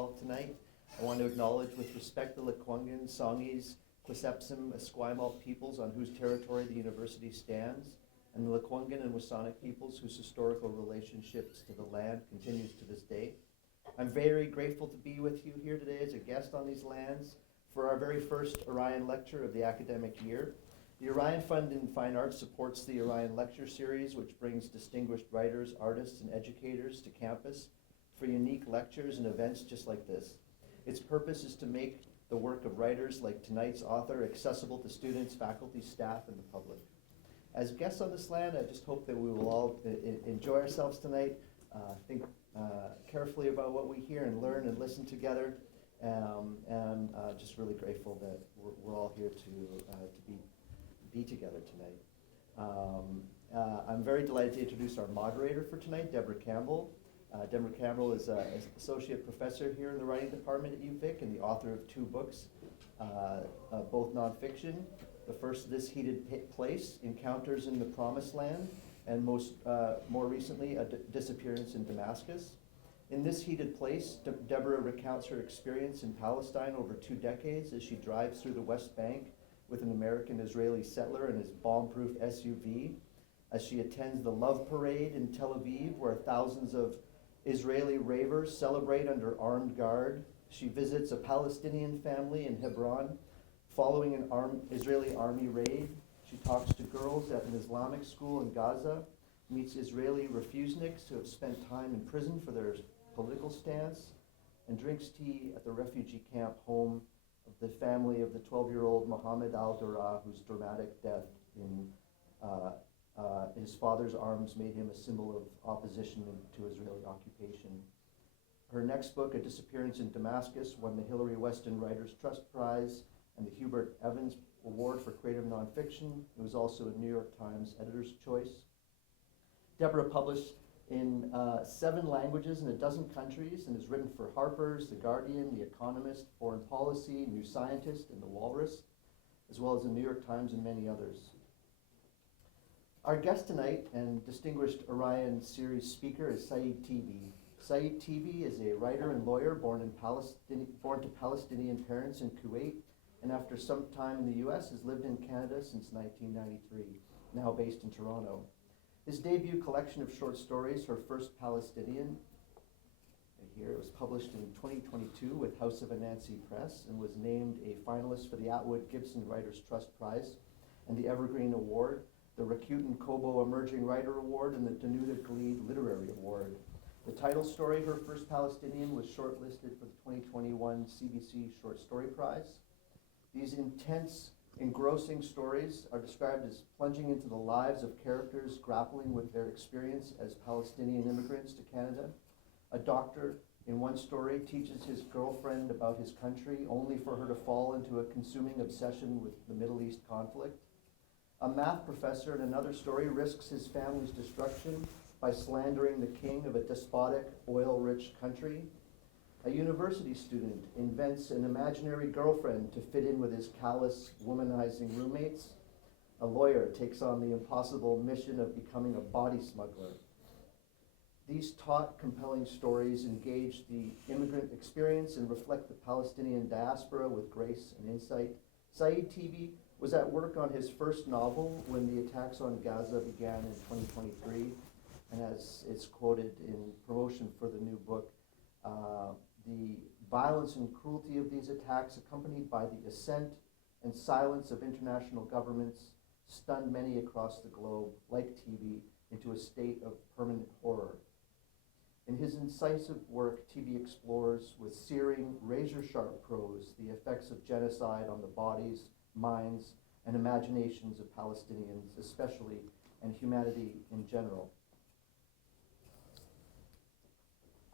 all tonight. I want to acknowledge with respect the Lekwungen, Songhees, Quisepsim, Esquimalt peoples on whose territory the university stands, and the Lekwungen and Wasanic peoples whose historical relationships to the land continues to this day. I'm very grateful to be with you here today as a guest on these lands for our very first Orion Lecture of the academic year. The Orion Fund in Fine Arts supports the Orion Lecture series, which brings distinguished writers, artists, and educators to campus for unique lectures and events just like this. Its purpose is to make the work of writers like tonight's author accessible to students, faculty, staff, and the public. As guests on this land, I just hope that we will all enjoy ourselves tonight, think carefully about what we hear and learn and listen together, and just really grateful that we're all here to be together tonight. I'm very delighted to introduce our moderator for tonight, Deborah Campbell. Deborah Campbell is an associate professor here in the writing department at UVic and the author of 2 books, both nonfiction. The first, This Heated Place, Encounters in the Promised Land, and more recently, A Disappearance in Damascus. In This Heated Place, Deborah recounts her experience in Palestine over 2 decades as she drives through the West Bank with an American-Israeli settler in his bomb-proof SUV, as she attends the Love Parade in Tel Aviv, where thousands of Israeli ravers celebrate under armed guard. She visits a Palestinian family in Hebron following an Israeli army raid. She talks to girls at an Islamic school in Gaza, meets Israeli refuseniks who have spent time in prison for their political stance, and drinks tea at the refugee camp home of the family of the 12-year-old Mohammed al-Dura, whose dramatic death in his father's arms made him a symbol of opposition to Israeli occupation. Her next book, A Disappearance in Damascus, won the Hillary Weston Writers' Trust Prize and the Hubert Evans Award for Creative Nonfiction. It was also a New York Times Editor's Choice. Deborah published in 7 languages in a dozen countries and has written for Harper's, The Guardian, The Economist, Foreign Policy, New Scientist, and The Walrus, as well as the New York Times and many others. Our guest tonight and distinguished Orion series speaker is Saeed Teebi. Saeed Teebi is a writer and lawyer born to Palestinian parents in Kuwait, and after some time in the U.S. has lived in Canada since 1993, now based in Toronto. His debut collection of short stories, her First Palestinian, here, it was published in 2022 with House of Anansi Press and was named a finalist for the Atwood Gibson Writers' Trust Prize and the Evergreen Award, the Rakuten Kobo Emerging Writer Award, and the Danuta Gleed Literary Award. The title story, Her First Palestinian, was shortlisted for the 2021 CBC Short Story Prize. These intense, engrossing stories are described as plunging into the lives of characters grappling with their experience as Palestinian immigrants to Canada. A doctor in one story teaches his girlfriend about his country only for her to fall into a consuming obsession with the Middle East conflict. A math professor in another story risks his family's destruction by slandering the king of a despotic, oil-rich country. A university student invents an imaginary girlfriend to fit in with his callous, womanizing roommates. A lawyer takes on the impossible mission of becoming a body smuggler. These taut, compelling stories engage the immigrant experience and reflect the Palestinian diaspora with grace and insight. Saeed Teebi was at work on his first novel when the attacks on Gaza began in 2023, and as it's quoted in promotion for the new book, the violence and cruelty of these attacks, accompanied by the assent and silence of international governments, stunned many across the globe, like Teebi, into a state of permanent horror. In his incisive work, Teebi explores with searing, razor-sharp prose the effects of genocide on the bodies, minds, and imaginations of Palestinians, especially, and humanity in general.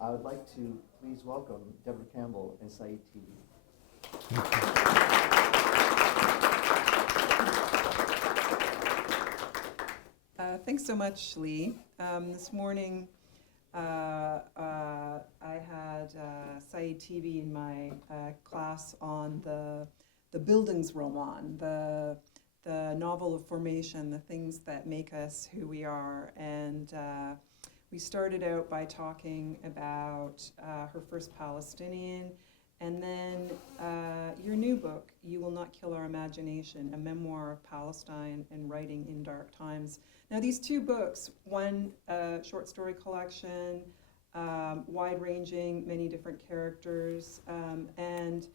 I would like to please welcome Deborah Campbell and Saeed Teebi. Thanks so much, Lee. This morning, I had Saeed Teebi in my class on the Bildungsroman, the novel of formation, the things that make us who we are, and We started out by talking about her First Palestinian, and then your new book, You Will Not Kill Our Imagination, a memoir of Palestine and writing in dark times. Now these two books, one short story collection, wide-ranging, many different characters, and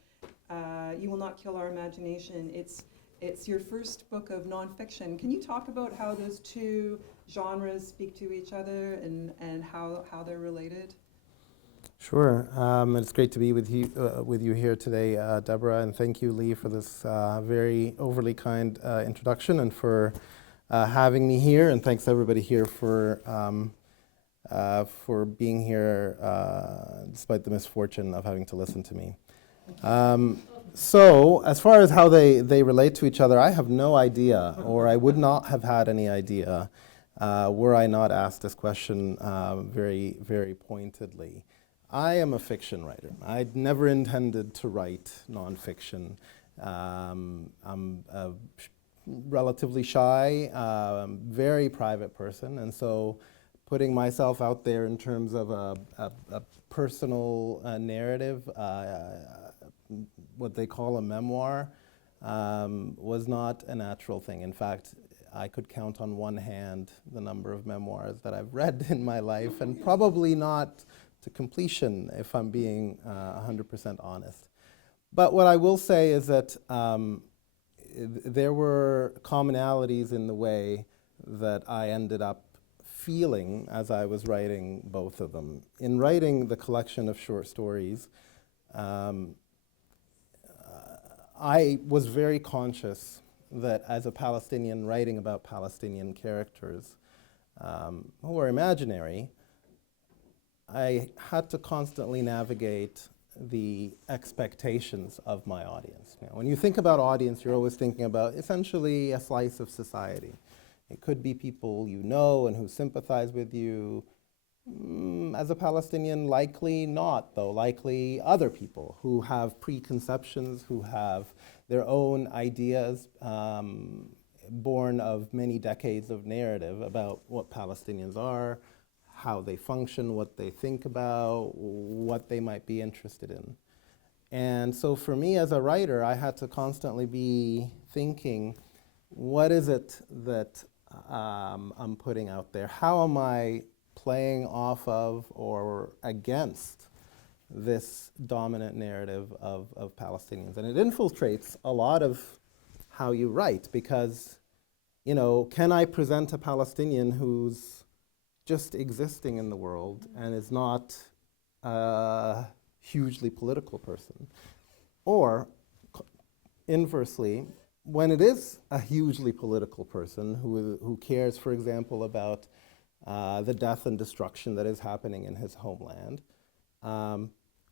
You Will Not Kill Our Imagination. It's your first book of nonfiction. Can you talk about how those two genres speak to each other and how they're related? Sure. It's great to be with you here today, Deborah, and thank you, Lee, for this very overly kind introduction and for having me here, and thanks everybody here for being here despite the misfortune of having to listen to me. So, as far as how they relate to each other, I have no idea, or I would not have had any idea were I not asked this question very, very pointedly. I am a fiction writer. I'd never intended to write nonfiction. I'm a relatively shy, very private person, and so putting myself out there in terms of a personal narrative, what they call a memoir, was not a natural thing. In fact, I could count on one hand the number of memoirs that I've read in my life, and probably not to completion, if I'm being 100% honest. But what I will say is that there were commonalities in the way that I ended up feeling as I was writing both of them. In writing the collection of short stories, I was very conscious that as a Palestinian writing about Palestinian characters who are imaginary, I had to constantly navigate the expectations of my audience. You know, when you think about audience, you're always thinking about essentially a slice of society. It could be people you know and who sympathize with you. As a Palestinian, likely not, though. Likely other people who have preconceptions, who have their own ideas born of many decades of narrative about what Palestinians are, how they function, what they think about, what they might be interested in. And so for me as a writer, I had to constantly be thinking, what is it that I'm putting out there? How am I playing off of or against this dominant narrative of Palestinians? And it infiltrates a lot of how you write, because, you know, can I present a Palestinian who's just existing in the world and is not a hugely political person? Or inversely, when it is a hugely political person who cares, for example, about the death and destruction that is happening in his homeland,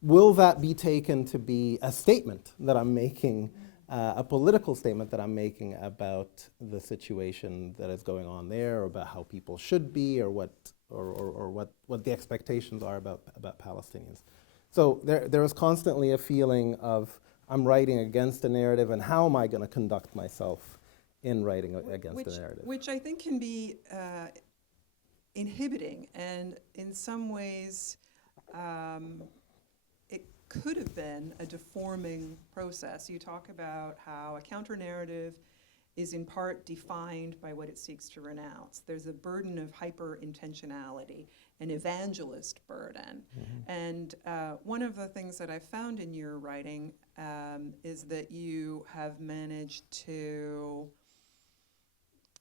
will that be taken to be a statement that I'm making, a political statement that I'm making about the situation that is going on there, or about how people should be, or what the expectations are about Palestinians? So there was constantly a feeling of, I'm writing against a narrative, and how am I going to conduct myself in writing against a narrative? Which I think can be inhibiting, and in some ways it could have been a deforming process. You talk about how a counter-narrative is in part defined by what it seeks to renounce. There's a burden of hyper-intentionality, an evangelist burden. Mm-hmm. And one of the things that I've found in your writing is that you have managed to,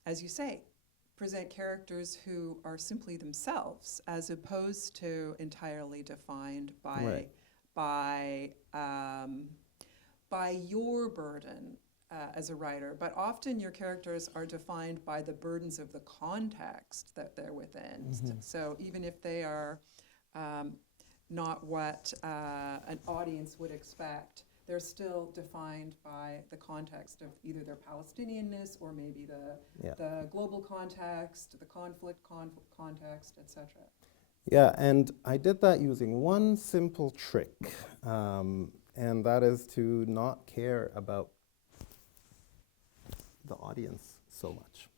as you say, present characters who are simply themselves, as opposed to entirely defined by, right. by your burden as a writer. But often your characters are defined by the burdens of the context that they're within. Mm-hmm. So even if they are not what an audience would expect, they're still defined by the context of either their Palestinianness or maybe the global context, the conflict context, etc. Yeah, and I did that using one simple trick, and that is to not care about the audience so much.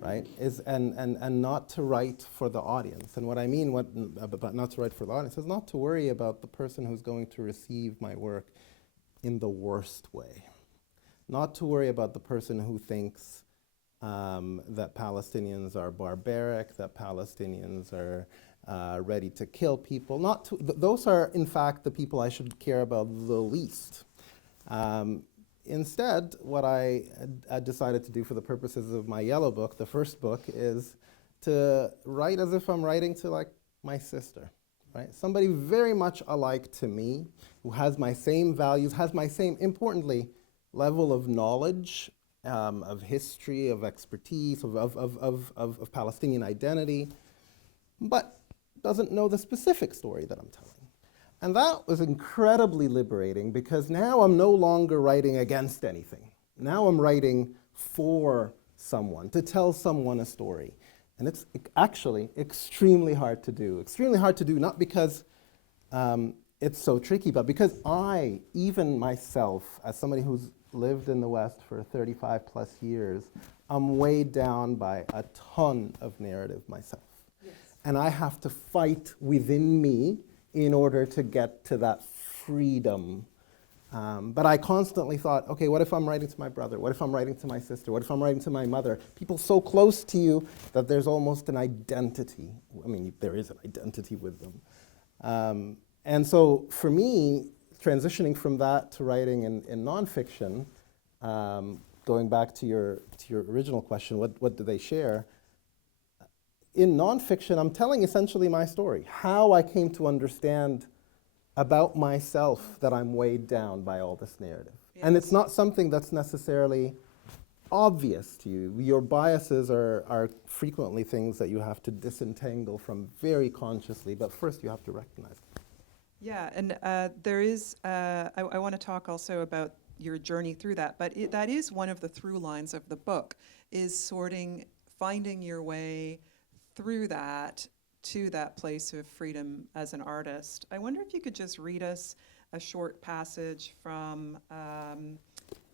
right? And not to write for the audience. And what I mean about not to write for the audience is not to worry about the person who's going to receive my work in the worst way. Not to worry about the person who thinks that Palestinians are barbaric, that Palestinians are ready to kill people. Those are, in fact, the people I should care about the least. Instead, what I decided to do for the purposes of my yellow book, the first book, is to write as if I'm writing to, like, my sister, right? Somebody very much alike to me, who has my same values, has my same, importantly, level of knowledge, of history, of expertise, of Palestinian identity, but doesn't know the specific story that I'm telling. And that was incredibly liberating, because now I'm no longer writing against anything. Now I'm writing for someone, to tell someone a story. And it's actually extremely hard to do. Extremely hard to do, not because it's so tricky, but because I, even myself, as somebody who's lived in the West for 35 plus years, I'm weighed down by a ton of narrative myself. Yes. And I have to fight within me in order to get to that freedom. But I constantly thought, okay, what if I'm writing to my brother? What if I'm writing to my sister? What if I'm writing to my mother? People so close to you that there's almost an identity. I mean, there is an identity with them. And so for me, transitioning from that to writing in nonfiction, going back to your original question, what do they share? In nonfiction, I'm telling essentially my story, how I came to understand about myself that I'm weighed down by all this narrative. Yes. And it's not something that's necessarily obvious to you. Your biases are frequently things that you have to disentangle from very consciously, but first you have to recognize them. Yeah, and there is, I want to talk also about your journey through that, but that is one of the through lines of the book, is finding your way through that to that place of freedom as an artist. I wonder if you could just read us a short passage from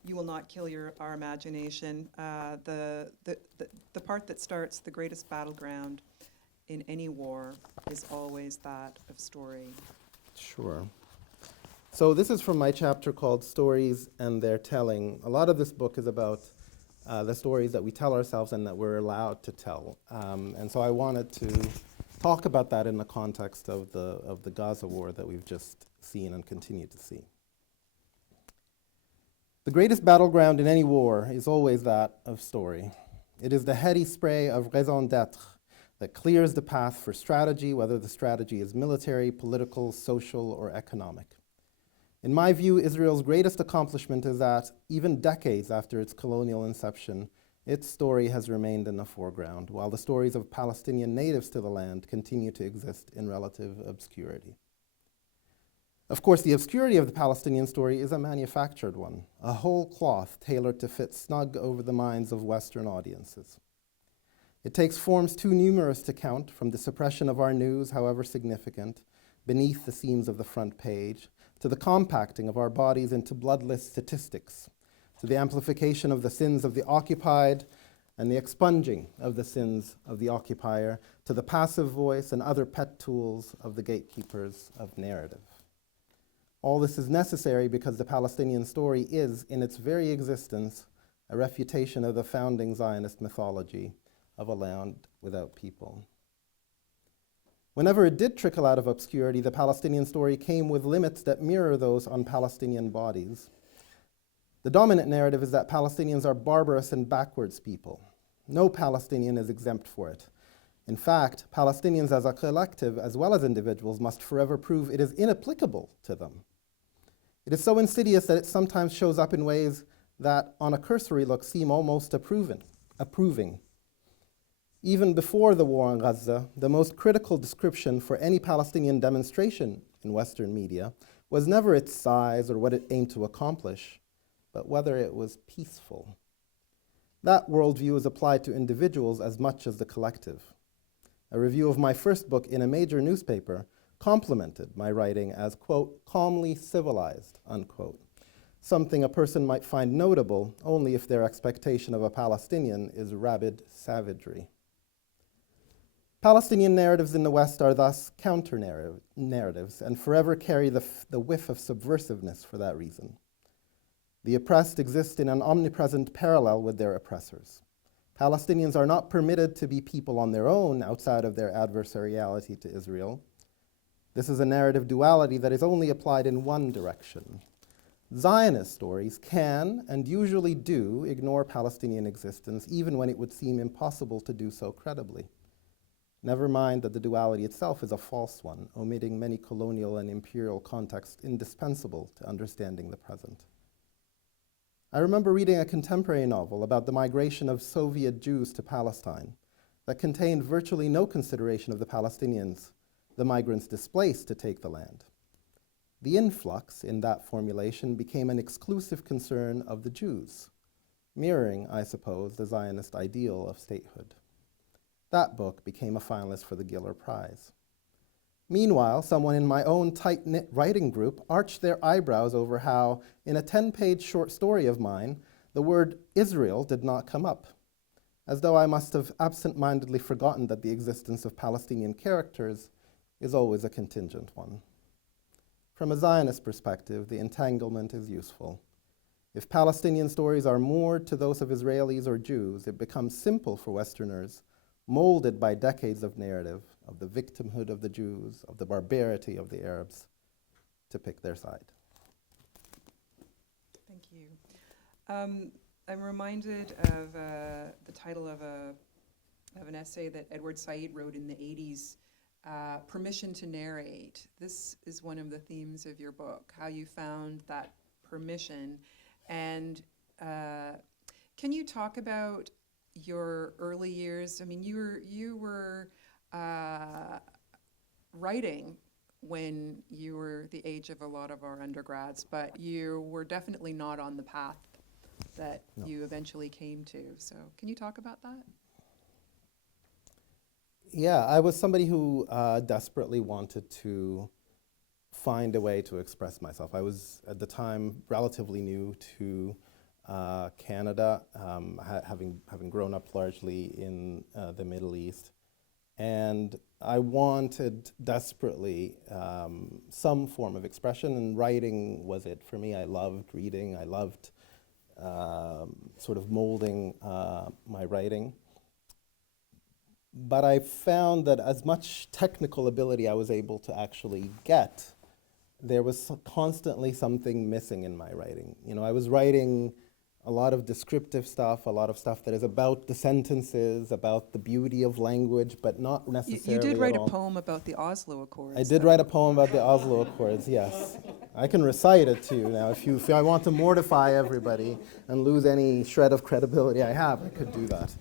You Will Not Kill Our Imagination, the part that starts, "The greatest battleground in any war is always that of story." Sure. So this is from my chapter called Stories and Their Telling. A lot of this book is about the stories that we tell ourselves and that we're allowed to tell. And so I wanted to talk about that in the context of the Gaza war that we've just seen and continue to see. The greatest battleground in any war is always that of story. It is the heady spray of raison d'être that clears the path for strategy, whether the strategy is military, political, social, or economic. In my view, Israel's greatest accomplishment is that, even decades after its colonial inception, its story has remained in the foreground, while the stories of Palestinian natives to the land continue to exist in relative obscurity. Of course, the obscurity of the Palestinian story is a manufactured one, a whole cloth tailored to fit snug over the minds of Western audiences. It takes forms too numerous to count, from the suppression of our news, however significant, beneath the seams of the front page, to the compacting of our bodies into bloodless statistics, to the amplification of the sins of the occupied and the expunging of the sins of the occupier, to the passive voice and other pet tools of the gatekeepers of narrative. All this is necessary because the Palestinian story is, in its very existence, a refutation of the founding Zionist mythology of a land without people. Whenever it did trickle out of obscurity, the Palestinian story came with limits that mirror those on Palestinian bodies. The dominant narrative is that Palestinians are barbarous and backwards people. No Palestinian is exempt for it. In fact, Palestinians as a collective, as well as individuals, must forever prove it is inapplicable to them. It is so insidious that it sometimes shows up in ways that, on a cursory look, seem almost approving. Even before the war on Gaza, the most critical description for any Palestinian demonstration in Western media was never its size or what it aimed to accomplish, but whether it was peaceful. That worldview is applied to individuals as much as the collective. A review of my first book in a major newspaper complimented my writing as, quote, calmly civilized, unquote. something a person might find notable only if their expectation of a Palestinian is rabid savagery. Palestinian narratives in the West are thus counter-narratives and forever carry the whiff of subversiveness for that reason. The oppressed exist in an omnipresent parallel with their oppressors. Palestinians are not permitted to be people on their own outside of their adversariality to Israel. This is a narrative duality that is only applied in one direction. Zionist stories can, and usually do, ignore Palestinian existence, even when it would seem impossible to do so credibly. Never mind that the duality itself is a false one, omitting many colonial and imperial contexts indispensable to understanding the present. I remember reading a contemporary novel about the migration of Soviet Jews to Palestine that contained virtually no consideration of the Palestinians, the migrants displaced to take the land. The influx in that formulation became an exclusive concern of the Jews, mirroring, I suppose, the Zionist ideal of statehood. That book became a finalist for the Giller Prize. Meanwhile, someone in my own tight-knit writing group arched their eyebrows over how, in a 10-page short story of mine, the word Israel did not come up, as though I must have absent-mindedly forgotten that the existence of Palestinian characters is always a contingent one. From a Zionist perspective, the entanglement is useful. If Palestinian stories are moored to those of Israelis or Jews, it becomes simple for Westerners, molded by decades of narrative, of the victimhood of the Jews, of the barbarity of the Arabs, to pick their side. Thank you. I'm reminded of the title of an essay that Edward Said wrote in the 80s, Permission to Narrate. This is one of the themes of your book, how you found that permission. And can you talk about your early years? I mean, you were writing when you were the age of a lot of our undergrads, but you were definitely not on the path that you eventually came to. So can you talk about that? Yeah, I was somebody who desperately wanted to find a way to express myself. I was, at the time, relatively new to Canada, having grown up largely in the Middle East. And I wanted desperately some form of expression, and writing was it for me. I loved reading. I loved sort of molding my writing. But I found that as much technical ability I was able to actually get, there was constantly something missing in my writing. You know, I was writing a lot of descriptive stuff, a lot of stuff that is about the sentences, about the beauty of language, but not necessarily You did write at all. a poem about the Oslo Accords. I did write a poem about the Oslo Accords, yes. I can recite it to you now. If I want to mortify everybody and lose any shred of credibility I have, I could do that.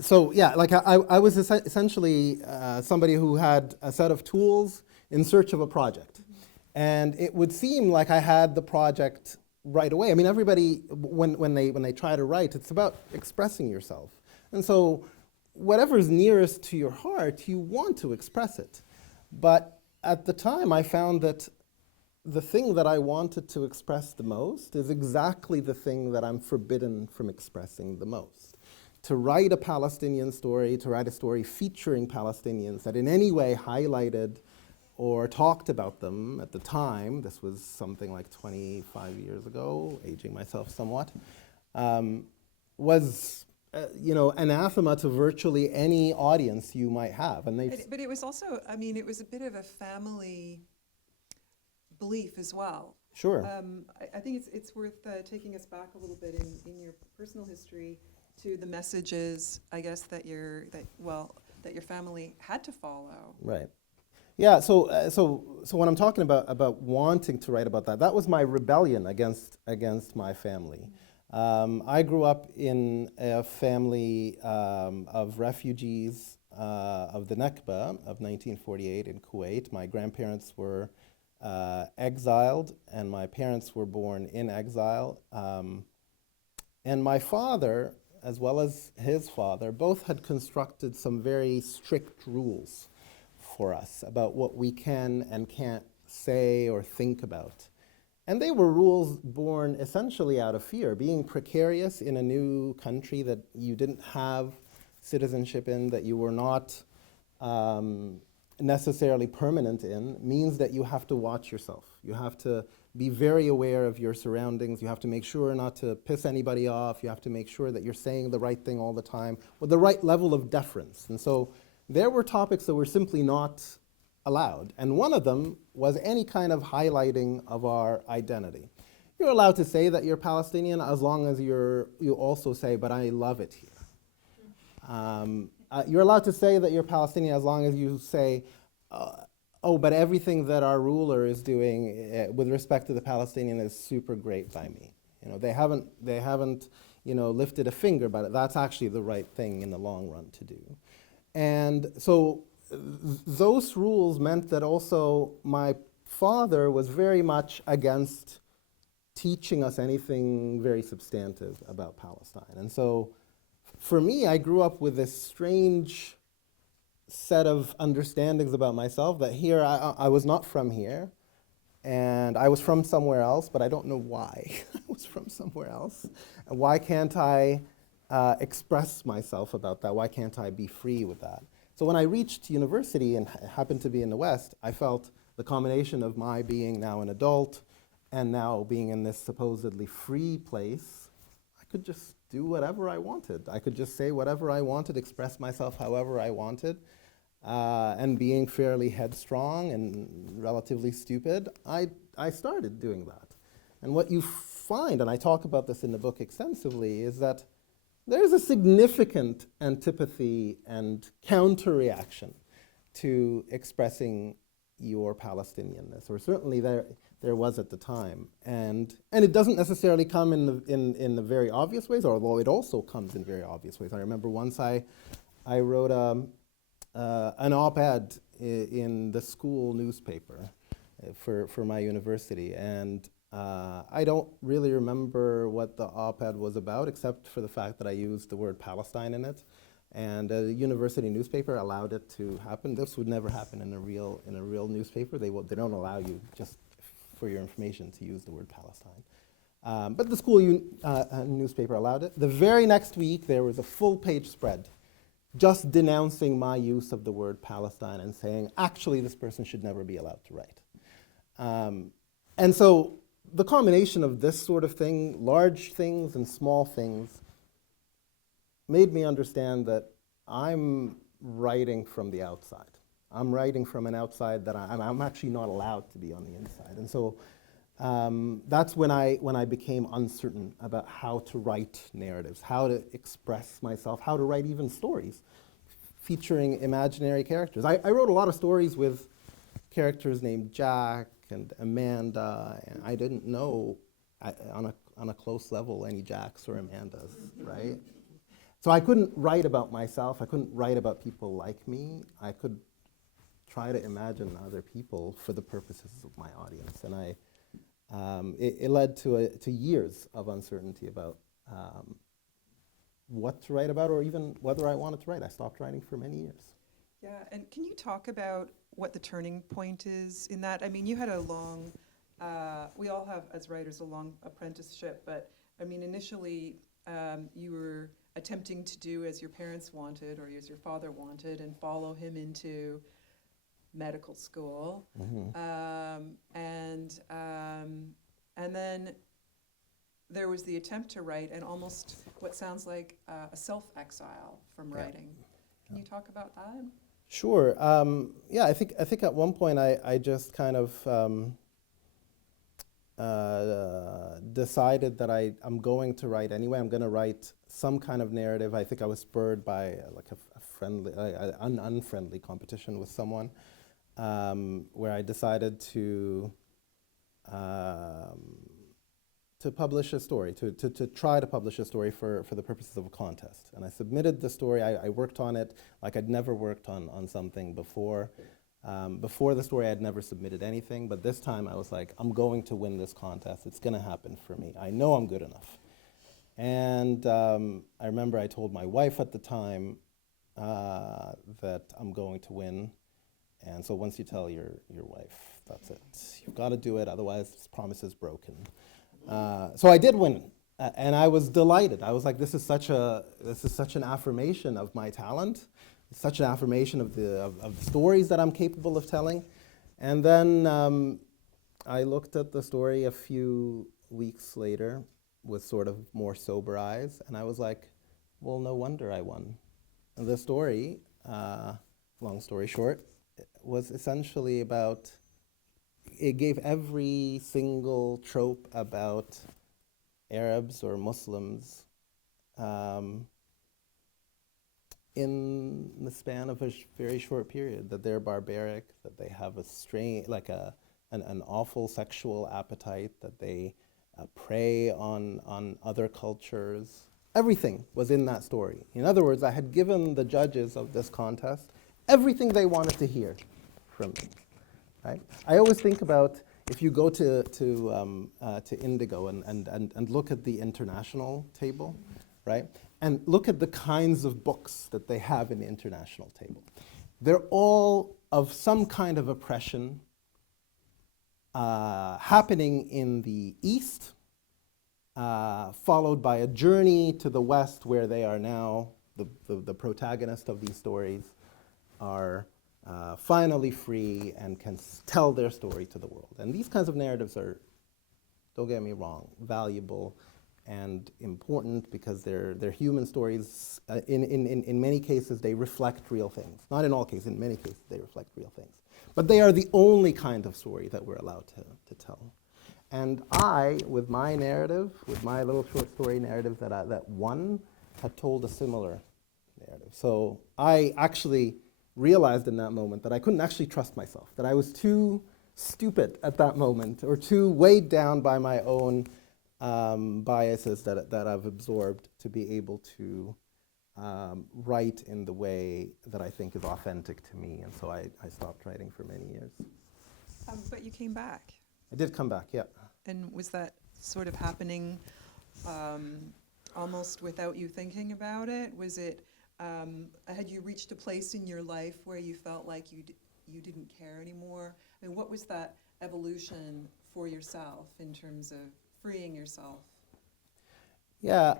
So yeah, like I was essentially somebody who had a set of tools in search of a project. And it would seem like I had the project right away. I mean, everybody, when they try to write, it's about expressing yourself. And so whatever's nearest to your heart, you want to express it. But at the time, I found that the thing that I wanted to express the most is exactly the thing that I'm forbidden from expressing the most. To write a Palestinian story, to write a story featuring Palestinians that in any way highlighted or talked about them at the time, this was something like 25 years ago, aging myself somewhat, was anathema to virtually any audience you might have. And but it was also, I mean, it was a bit of a family belief as well. Sure. I think it's worth taking us back a little bit in your personal history to the messages, I guess, that your family had to follow. Right. Yeah. So when I'm talking about wanting to write about that, that was my rebellion against my family. I grew up in a family of refugees of the Nakba of 1948 in Kuwait. My grandparents were exiled, and my parents were born in exile. And my father, as well as his father, both had constructed some very strict rules for us about what we can and can't say or think about. And they were rules born essentially out of fear, being precarious in a new country that you didn't have citizenship in, that you were not necessarily permanent in, means that you have to watch yourself. You have to be very aware of your surroundings. You have to make sure not to piss anybody off. You have to make sure that you're saying the right thing all the time with the right level of deference. And so there were topics that were simply not allowed. And one of them was any kind of highlighting of our identity. You're allowed to say that you're Palestinian as long as you also say, but I love it here. You're allowed to say that you're Palestinian as long as you say, oh, but everything that our ruler is doing with respect to the Palestinian is super great by me. You know, they haven't, you know, lifted a finger, but that's actually the right thing in the long run to do. And so those rules meant that also my father was very much against teaching us anything very substantive about Palestine. And so for me, I grew up with this strange set of understandings about myself that here I was not from here, and I was from somewhere else, but I don't know why I was from somewhere else. And why can't I express myself about that? Why can't I be free with that? So when I reached university and happened to be in the West, I felt the combination of my being now an adult and now being in this supposedly free place, I could just do whatever I wanted. I could just say whatever I wanted, express myself however I wanted. And being fairly headstrong and relatively stupid, I started doing that. And what you find, and I talk about this in the book extensively, is that there's a significant antipathy and counter-reaction to expressing your Palestinianness, or certainly there was at the time. And it doesn't necessarily come in the very obvious ways, although it also comes in very obvious ways. I remember once I wrote an op-ed in the school newspaper for my university, and I don't really remember what the op-ed was about, except for the fact that I used the word Palestine in it, and the university newspaper allowed it to happen. This would never happen in a real newspaper. They don't allow you, just for your information, to use the word Palestine. But the school newspaper allowed it. The very next week, there was a full-page spread just denouncing my use of the word Palestine and saying, actually, this person should never be allowed to write. And so the combination of this sort of thing, large things and small things, made me understand that I'm writing from the outside. I'm writing from an outside that I'm actually not allowed to be on the inside. And so that's when I became uncertain about how to write narratives, how to express myself, how to write even stories featuring imaginary characters. I wrote a lot of stories with characters named Jack and Amanda, and I didn't know on a close level any Jacks or Amandas, right? So I couldn't write about myself. I couldn't write about people like me. I could try to imagine other people for the purposes of my audience, and it led to years of uncertainty about what to write about, or even whether I wanted to write. I stopped writing for many years. Yeah, and can you talk about what the turning point is in that? I mean, you had a long, we all have, as writers, a long apprenticeship, but I mean, initially you were attempting to do as your parents wanted or as your father wanted and follow him into medical school. Mm-hmm. And then there was the attempt to write and almost what sounds like a self-exile from writing. Can you talk about that? Sure. Yeah, I think at one point I just kind of decided that I'm going to write anyway. I'm going to write some kind of narrative. I think I was spurred by like an unfriendly competition with someone, where I decided to publish a story, to try to publish a story for the purposes of a contest. And I submitted the story. I worked on it like I'd never worked on something before. Before the story, I'd never submitted anything, but this time I was like, I'm going to win this contest. It's going to happen for me. I know I'm good enough. And I remember I told my wife at the time that I'm going to win. And so once you tell your wife, that's it. got to do it, otherwise this promise is broken. So I did win, and I was delighted. I was like, this is such an affirmation of my talent, such an affirmation of the stories that I'm capable of telling. And then I looked at the story a few weeks later with sort of more sober eyes, and I was like, well, no wonder I won. And the story, long story short, was essentially about, it gave every single trope about Arabs or Muslims in the span of a very short period, that they're barbaric, that they have a strange, like an awful sexual appetite, that they prey on other cultures. Everything was in that story. In other words, I had given the judges of this contest everything they wanted to hear from me. Right? I always think about, if you go to Indigo and look at the international table, right? And look at the kinds of books that they have in the international table. They're all of some kind of oppression happening in the East, followed by a journey to the West, where they are now, the protagonist of these stories are finally free and can tell their story to the world. And these kinds of narratives are, don't get me wrong, valuable and important, because they're human stories. In many cases, they reflect real things. Not in all cases, in many cases, they reflect real things. But they are the only kind of story that we're allowed to tell. And I, with my narrative, with my little short story narrative that won, had told a similar narrative. So I actually realized in that moment that I couldn't actually trust myself, that I was too stupid at that moment, or too weighed down by my own biases that I've absorbed, to be able to write in the way that I think is authentic to me. And so I stopped writing for many years. But you came back. I did come back, yeah. And was that sort of happening almost without you thinking about it? Was it, had you reached a place in your life where you felt like you didn't care anymore? I mean, what was that evolution for yourself in terms of freeing yourself? Yeah,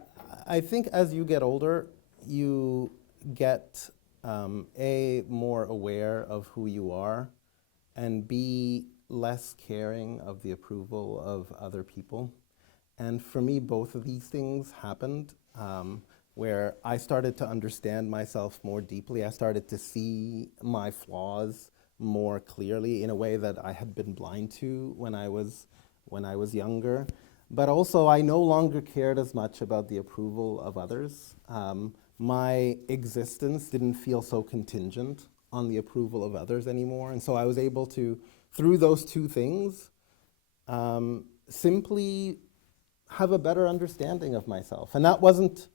I think as you get older, you get more aware of who you are, and B, less caring of the approval of other people. And for me, both of these things happened, where I started to understand myself more deeply. I started to see my flaws more clearly in a way that I had been blind to when I was younger. But also, I no longer cared as much about the approval of others. My existence didn't feel so contingent on the approval of others anymore. And so I was able to, through those two things, simply have a better understanding of myself. And that wasn't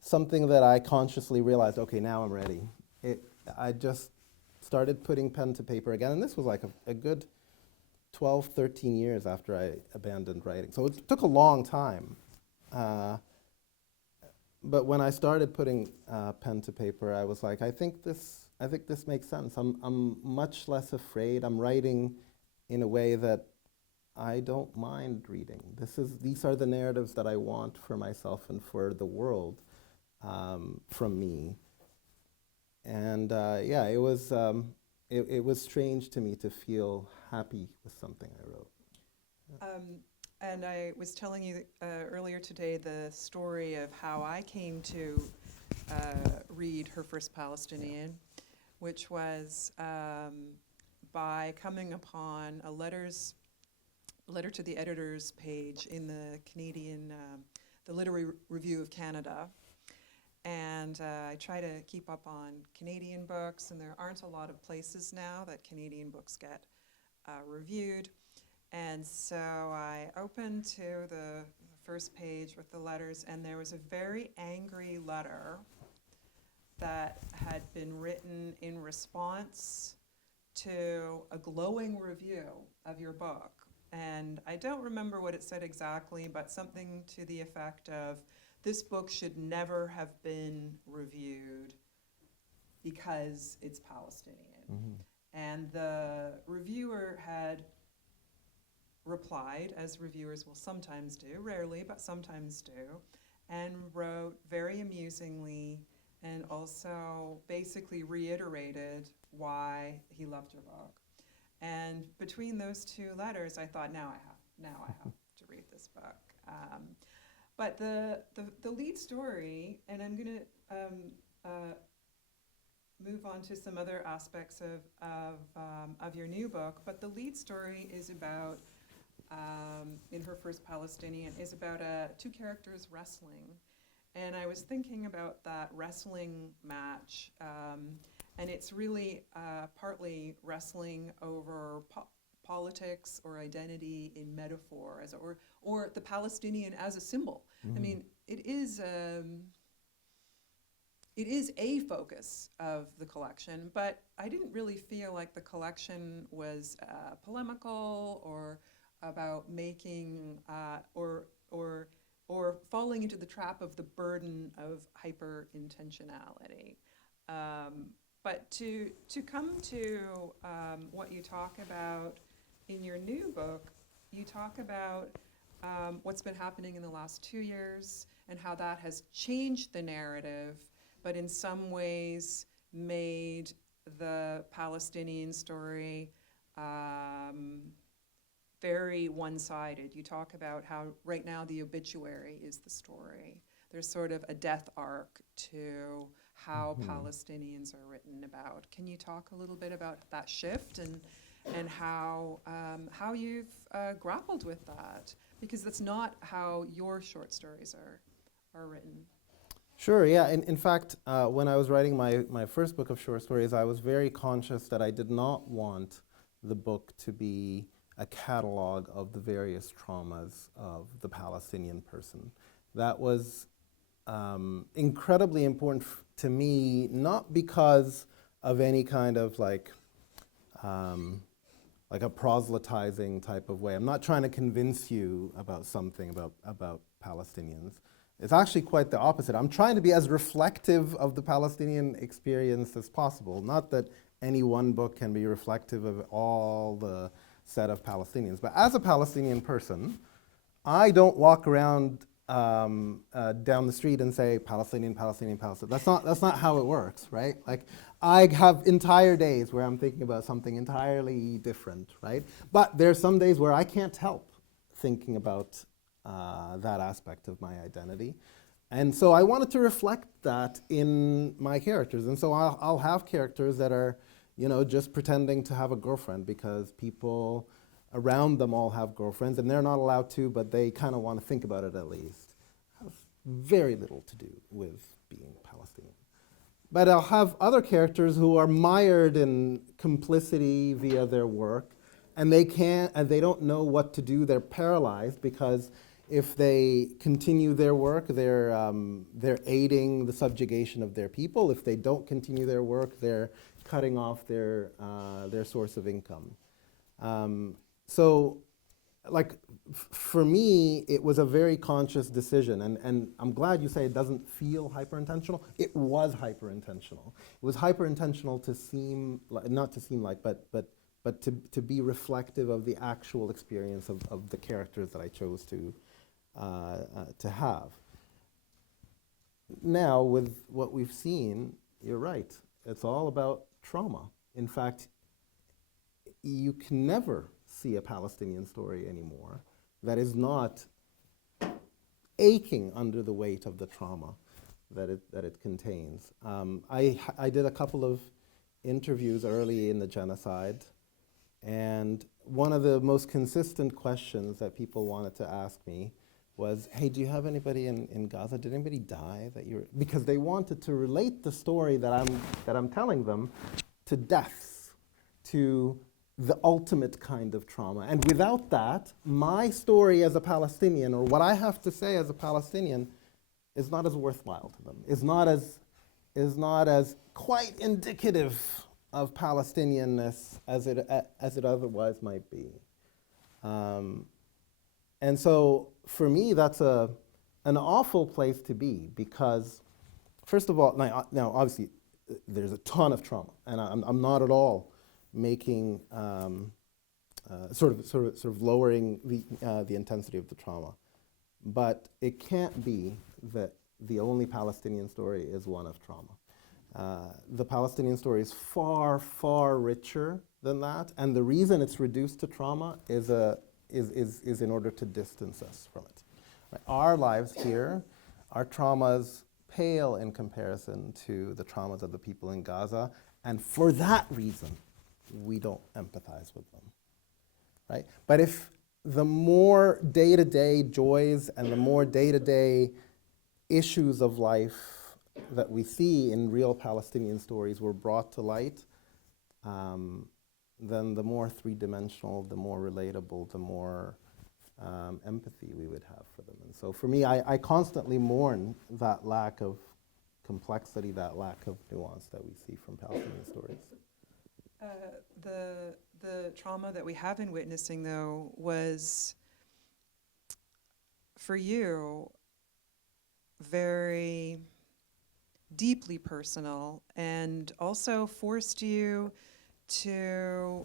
something that I consciously realized, okay, now I'm ready. I just started putting pen to paper again. And this was like a good 12, 13 years after I abandoned writing. So it took a long time. But when I started putting pen to paper, I was like, I think this makes sense. I'm much less afraid. I'm writing in a way that I don't mind reading. These are the narratives that I want for myself and for the world from me. And yeah, it was strange to me to feel happy with something I wrote. And I was telling you earlier today the story of how I came to read her First Palestinian, which was by coming upon a letter to the editor's page in the Canadian, the Literary Review of Canada. And I try to keep up on Canadian books, and there aren't a lot of places now that Canadian books get reviewed. And so I opened to the first page with the letters, and there was a very angry letter that had been written in response to a glowing review of your book. And I don't remember what it said exactly, but something to the effect of, this book should never have been reviewed because it's Palestinian. Mm-hmm. And the reviewer had replied, as reviewers will sometimes do, rarely, but sometimes do, and wrote very amusingly and also basically reiterated why he loved your book. And between those two letters, I thought, now I have to read this book. But the lead story, and I'm going to move on to some other aspects of your new book, but the lead story is about, in her First Palestinian, is about two characters wrestling. And I was thinking about that wrestling match, and it's really partly wrestling over politics or identity in metaphor, or the Palestinian as a symbol. I mean, it is a focus of the collection, but I didn't really feel like the collection was polemical or about making or falling into the trap of the burden of hyper-intentionality. But to come to what you talk about in your new book, you talk about what's been happening in the last 2 years and how that has changed the narrative, but in some ways made the Palestinian story very one-sided. You talk about how right now the obituary is the story. There's sort of a death arc to how Palestinians are written about. Can you talk a little bit about that shift and how you've grappled with that? Because that's not how your short stories are written. Sure, yeah. In fact, when I was writing my first book of short stories, I was very conscious that I did not want the book to be a catalog of the various traumas of the Palestinian person. That was incredibly important to me, not because of any kind of like a proselytizing type of way. I'm not trying to convince you about something about Palestinians. It's actually quite the opposite. I'm trying to be as reflective of the Palestinian experience as possible. Not that any one book can be reflective of all the set of Palestinians, but as a Palestinian person, I don't walk around down the street and say Palestinian, Palestinian, Palestinian. That's not how it works, right? Like, I have entire days where I'm thinking about something entirely different, right? But there's some days where I can't help thinking about that aspect of my identity. And so I wanted to reflect that in my characters. And so I'll have characters that are, just pretending to have a girlfriend because people around them all have girlfriends and they're not allowed to, but they kind of want to think about it at least. It has very little to do with being Palestinian. But I'll have other characters who are mired in complicity via their work, and they don't know what to do. They're paralyzed because if they continue their work, they're aiding the subjugation of their people. If they don't continue their work, they're cutting off their source of income. So, for me, it was a very conscious decision, and I'm glad you say it doesn't feel hyper-intentional. It was hyper-intentional. It was hyper-intentional to seem, not to seem like, but to be reflective of the actual experience of the characters that I chose to have. Now, with what we've seen, you're right. It's all about trauma. In fact, you can never see a Palestinian story anymore that is not aching under the weight of the trauma that it contains. I did a couple of interviews early in the genocide, and one of the most consistent questions that people wanted to ask me was, hey, do you have anybody in Gaza? Did anybody die that you're, because they wanted to relate the story that I'm telling them to deaths, to the ultimate kind of trauma. And without that, my story as a Palestinian, or what I have to say as a Palestinian, is not as worthwhile to them, is not as quite indicative of Palestinianness as it otherwise might be. And so for me, that's an awful place to be, because first of all, now obviously there's a ton of trauma, and I'm not at all making sort of lowering the intensity of the trauma. But it can't be that the only Palestinian story is one of trauma. The Palestinian story is far, far richer than that, and the reason it's reduced to trauma is in order to distance us from it. Right? Our lives here, our traumas pale in comparison to the traumas of the people in Gaza, and for that reason, we don't empathize with them. Right? But if the more day-to-day joys and the more day-to-day issues of life that we see in real Palestinian stories were brought to light, then the more three-dimensional, the more relatable, the more empathy we would have for them. And so for me, I constantly mourn that lack of complexity, that lack of nuance that we see from Palestinian stories. The trauma that we have been witnessing, though, was, for you, very deeply personal and also forced you to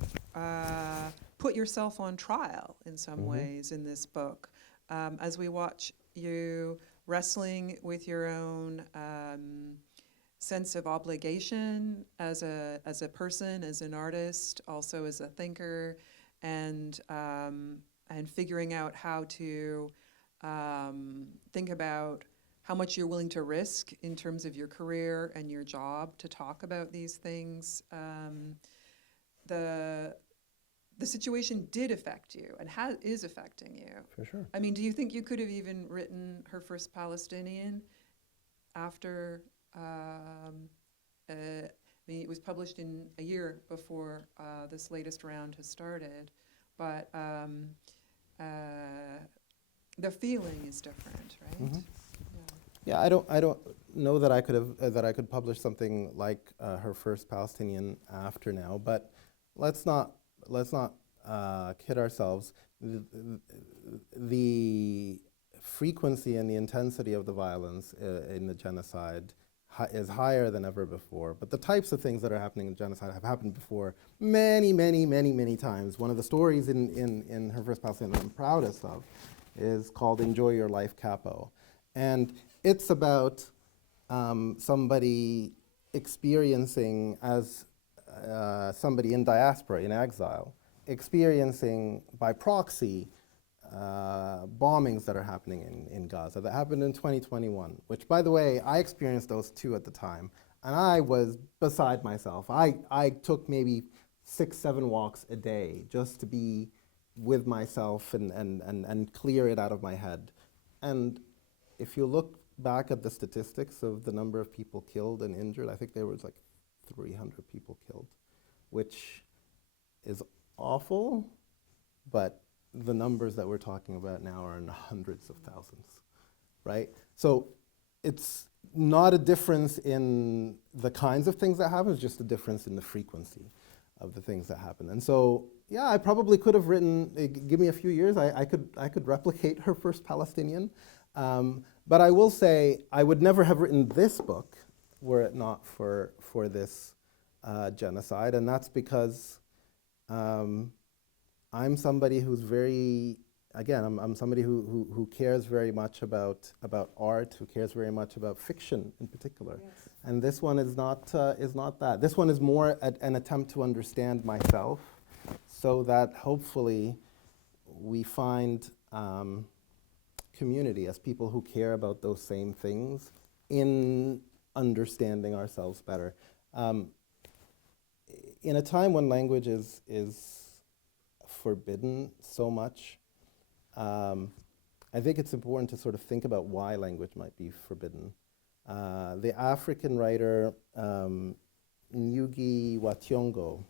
put yourself on trial in some ways in this book. As we watch you wrestling with your own sense of obligation as a person, as an artist, also as a thinker, and figuring out how to think about how much you're willing to risk in terms of your career and your job to talk about these things. The situation did affect you and is affecting you. For sure. I mean, do you think you could have even written Her First Palestinian after, I mean, it was published in a year before this latest round has started, but the feeling is different, right? Yeah, I don't know that I could publish something like Her First Palestinian after now, but let's not kid ourselves. The frequency and the intensity of the violence in the genocide is higher than ever before. But the types of things that are happening in genocide have happened before many, many, many, many times. One of the stories in Her First Palestinian that I'm proudest of is called Enjoy Your Life, Capo. And it's about somebody experiencing, as somebody in diaspora, in exile, experiencing by proxy bombings that are happening in Gaza that happened in 2021, which, by the way, I experienced those too at the time, and I was beside myself. I took maybe 6-7 walks a day just to be with myself and clear it out of my head. And if you look back at the statistics of the number of people killed and injured, I think there was like 300 people killed, which is awful, but the numbers that we're talking about now are in the hundreds of thousands, right? So it's not a difference in the kinds of things that happen, it's just a difference in the frequency of the things that happen. And so, yeah, I probably could have written, give me a few years, I could replicate Her First Palestinian. But I will say, I would never have written this book were it not for this genocide, and that's because I'm somebody who's very, again, I'm somebody who cares very much about art, who cares very much about fiction in particular. Yes. And this one is not that. This one is more an attempt to understand myself, so that hopefully we find community as people who care about those same things in understanding ourselves better. In a time when language is forbidden so much, I think it's important to sort of think about why language might be forbidden. The African writer Ngugi wa Thiong'o,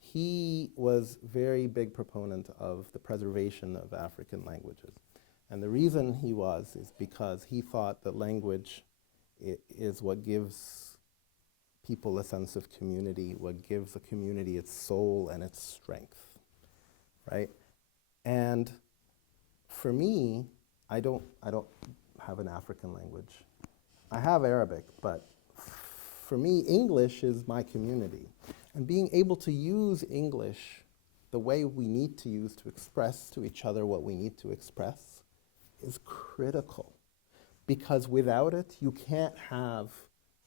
he was very big proponent of the preservation of African languages. And the reason he was is because he thought that language is what gives people a sense of community, what gives a community its soul and its strength, right? And for me, I don't have an African language. I have Arabic, but for me, English is my community. And being able to use English the way we need to use to express to each other what we need to express is critical. Because without it, you can't have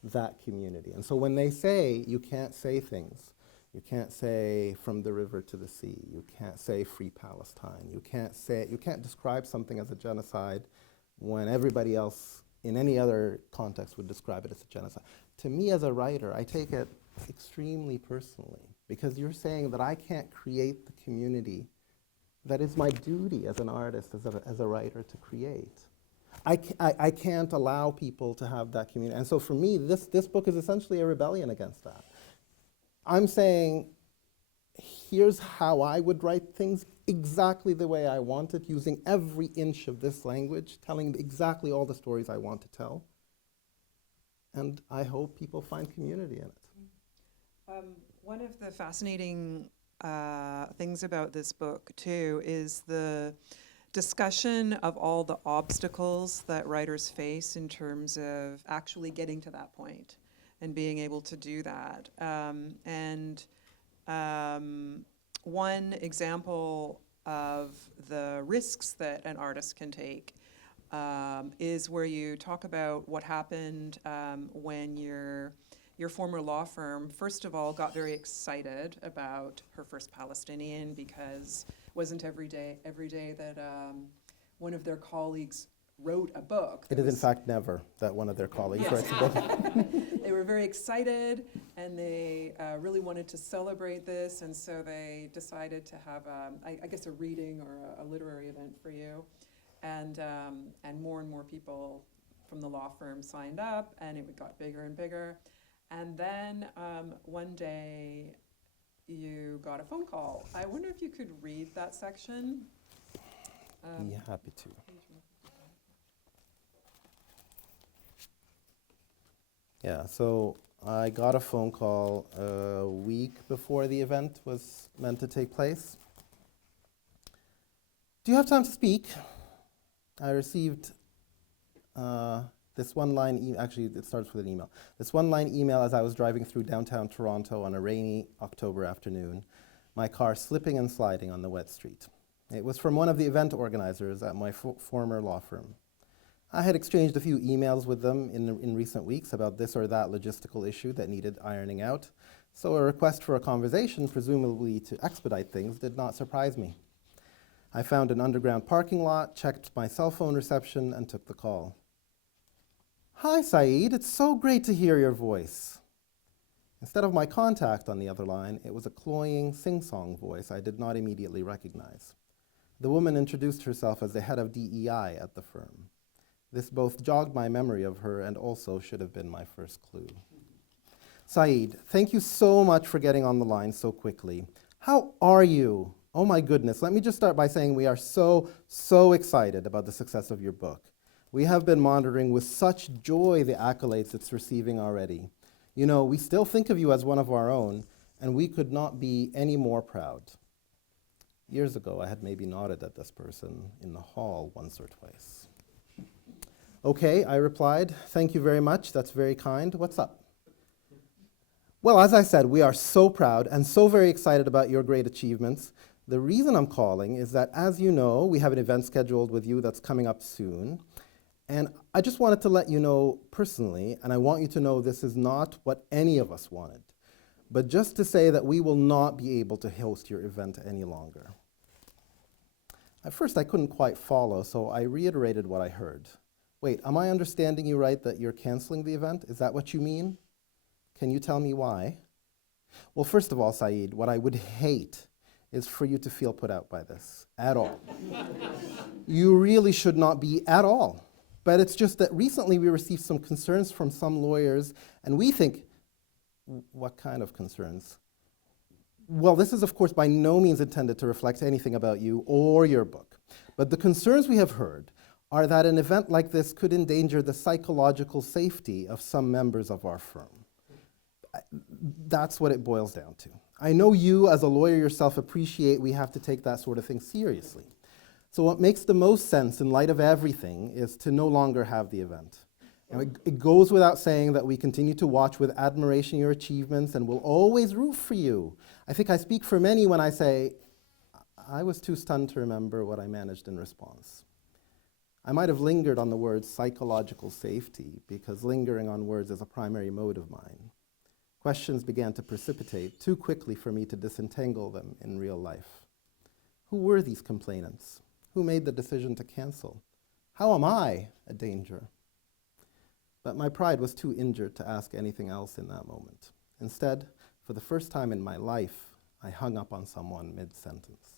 that community. And so when they say you can't say things, you can't say from the river to the sea, you can't say free Palestine, you can't describe something as a genocide when everybody else in any other context would describe it as a genocide. To me as a writer, I take it extremely personally, because you're saying that I can't create the community that is my duty as an artist, as a writer to create. I can't allow people to have that community. And so for me, this book is essentially a rebellion against that. I'm saying, here's how I would write things exactly the way I want it, using every inch of this language, telling exactly all the stories I want to tell. And I hope people find community in it. One of the fascinating things about this book, too, is the discussion of all the obstacles that writers face in terms of actually getting to that point and being able to do that. One example of the risks that an artist can take is where you talk about what happened when your former law firm, first of all, got very excited about her First Palestinian, because it wasn't every day that one of their colleagues wrote a book. It is in fact never that one of their colleagues writes a book. They were very excited, and they really wanted to celebrate this, and so they decided to have, I guess, a reading or a literary event for you. And more people from the law firm signed up, and it got bigger and bigger. And then one day you got a phone call. I wonder if you could read that section. Yeah, happy to. Yeah, so I got a phone call a week before the event was meant to take place. Do you have time to speak? I received this one-line, actually it starts with an email. This one-line email as I was driving through downtown Toronto on a rainy October afternoon, my car slipping and sliding on the wet street. It was from one of the event organizers at my former law firm. I had exchanged a few emails with them in recent weeks about this or that logistical issue that needed ironing out, so a request for a conversation, presumably to expedite things, did not surprise me. I found an underground parking lot, checked my cell phone reception, and took the call. "Hi, Saeed, it's so great to hear your voice." Instead of my contact on the other line, it was a cloying, sing-song voice I did not immediately recognize. The woman introduced herself as the head of DEI at the firm. This both jogged my memory of her and also should have been my first clue. "Saeed, thank you so much for getting on the line so quickly. How are you? Oh my goodness, let me just start by saying we are so excited about the success of your book. We have been monitoring with such joy the accolades it's receiving already. You know, we still think of you as one of our own, and we could not be any more proud." Years ago, I had maybe nodded at this person in the hall once or twice. "Okay," I replied. "Thank you very much. That's very kind. What's up?" "Well, as I said, we are so proud and so very excited about your great achievements. The reason I'm calling is that, as you know, we have an event scheduled with you that's coming up soon. And I just wanted to let you know personally, and I want you to know this is not what any of us wanted, but just to say that we will not be able to host your event any longer." At first, I couldn't quite follow, so I reiterated what I heard. "Wait, am I understanding you right that you're canceling the event? Is that what you mean? Can you tell me why?" "Well, first of all, Saeed, what I would hate is for you to feel put out by this, at all. You really should not be at all. But it's just that recently we received some concerns from some lawyers, and we think," "What kind of concerns?" "Well, this is of course by no means intended to reflect anything about you or your book. But the concerns we have heard are that an event like this could endanger the psychological safety of some members of our firm." That's what it boils down to. I know you, as a lawyer yourself, appreciate we have to take that sort of thing seriously. So what makes the most sense in light of everything is to no longer have the event. And it goes without saying that we continue to watch with admiration your achievements and will always root for you. I think I speak for many when I say I was too stunned to remember what I managed in response. I might have lingered on the word psychological safety, because lingering on words is a primary mode of mine. Questions began to precipitate too quickly for me to disentangle them in real life. Who were these complainants? Who made the decision to cancel? How am I a danger? But my pride was too injured to ask anything else in that moment. Instead, for the first time in my life, I hung up on someone mid-sentence.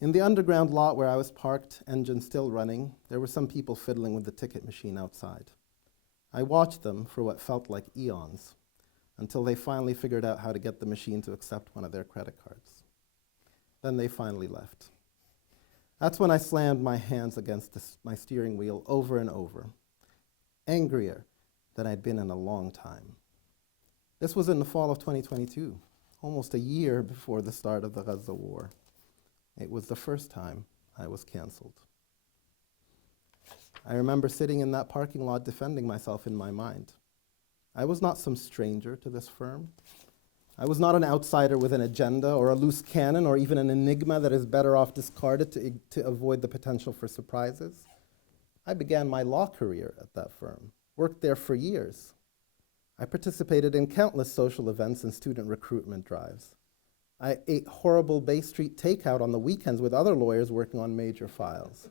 In the underground lot where I was parked, engine still running, there were some people fiddling with the ticket machine outside. I watched them for what felt like eons, until they finally figured out how to get the machine to accept one of their credit cards. Then they finally left. That's when I slammed my hands against my steering wheel over and over, angrier than I'd been in a long time. This was in the fall of 2022, almost a year before the start of the Gaza war. It was the first time I was canceled. I remember sitting in that parking lot defending myself in my mind. I was not some stranger to this firm. I was not an outsider with an agenda or a loose cannon or even an enigma that is better off discarded to avoid the potential for surprises. I began my law career at that firm, worked there for years. I participated in countless social events and student recruitment drives. I ate horrible Bay Street takeout on the weekends with other lawyers working on major files.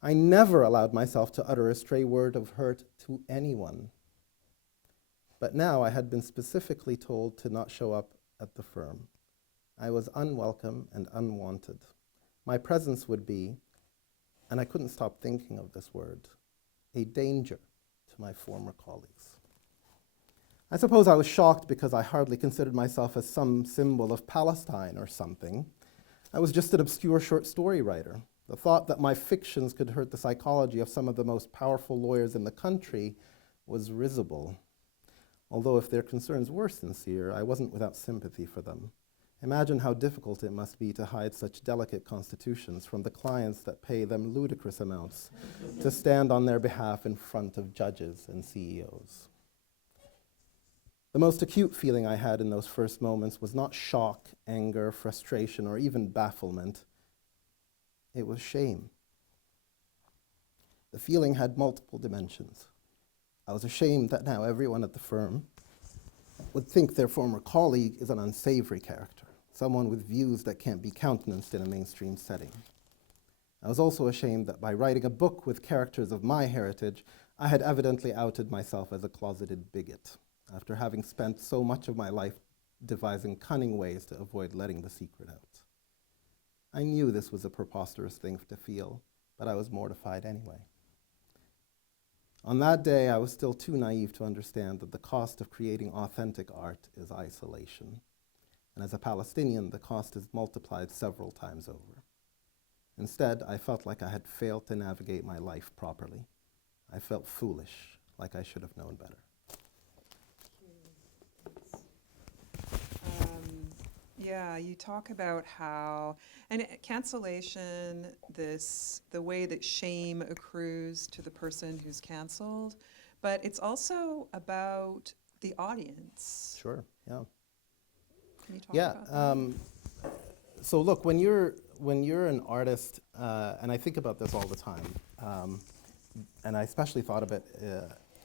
I never allowed myself to utter a stray word of hurt to anyone. But now I had been specifically told to not show up at the firm. I was unwelcome and unwanted. My presence would be, and I couldn't stop thinking of this word, a danger to my former colleagues. I suppose I was shocked because I hardly considered myself as some symbol of Palestine or something. I was just an obscure short story writer. The thought that my fictions could hurt the psychology of some of the most powerful lawyers in the country was risible. Although if their concerns were sincere, I wasn't without sympathy for them. Imagine how difficult it must be to hide such delicate constitutions from the clients that pay them ludicrous amounts to stand on their behalf in front of judges and CEOs. The most acute feeling I had in those first moments was not shock, anger, frustration, or even bafflement. It was shame. The feeling had multiple dimensions. I was ashamed that now everyone at the firm would think their former colleague is an unsavory character, someone with views that can't be countenanced in a mainstream setting. I was also ashamed that by writing a book with characters of my heritage, I had evidently outed myself as a closeted bigot, after having spent so much of my life devising cunning ways to avoid letting the secret out. I knew this was a preposterous thing to feel, but I was mortified anyway. On that day, I was still too naive to understand that the cost of creating authentic art is isolation. And as a Palestinian, the cost is multiplied several times over. Instead, I felt like I had failed to navigate my life properly. I felt foolish, like I should have known better. Yeah, you talk about how, and cancellation, the way that shame accrues to the person who's canceled, but it's also about the audience. Sure, yeah. Can you talk about that? So look, when you're an artist, and I think about this all the time, and I especially thought of it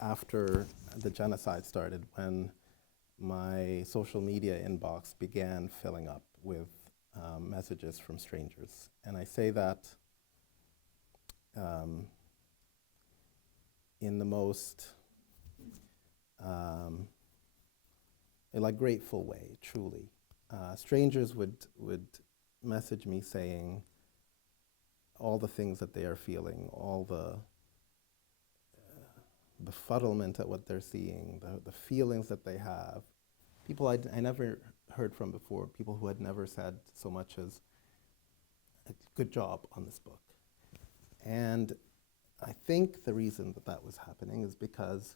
after the genocide started, when my social media inbox began filling up with messages from strangers. And I say that in the most grateful way, truly. Strangers would message me saying all the things that they are feeling, all the befuddlement at what they're seeing, the feelings that they have. People I never heard from before, people who had never said so much as, a good job on this book. And I think the reason that was happening is because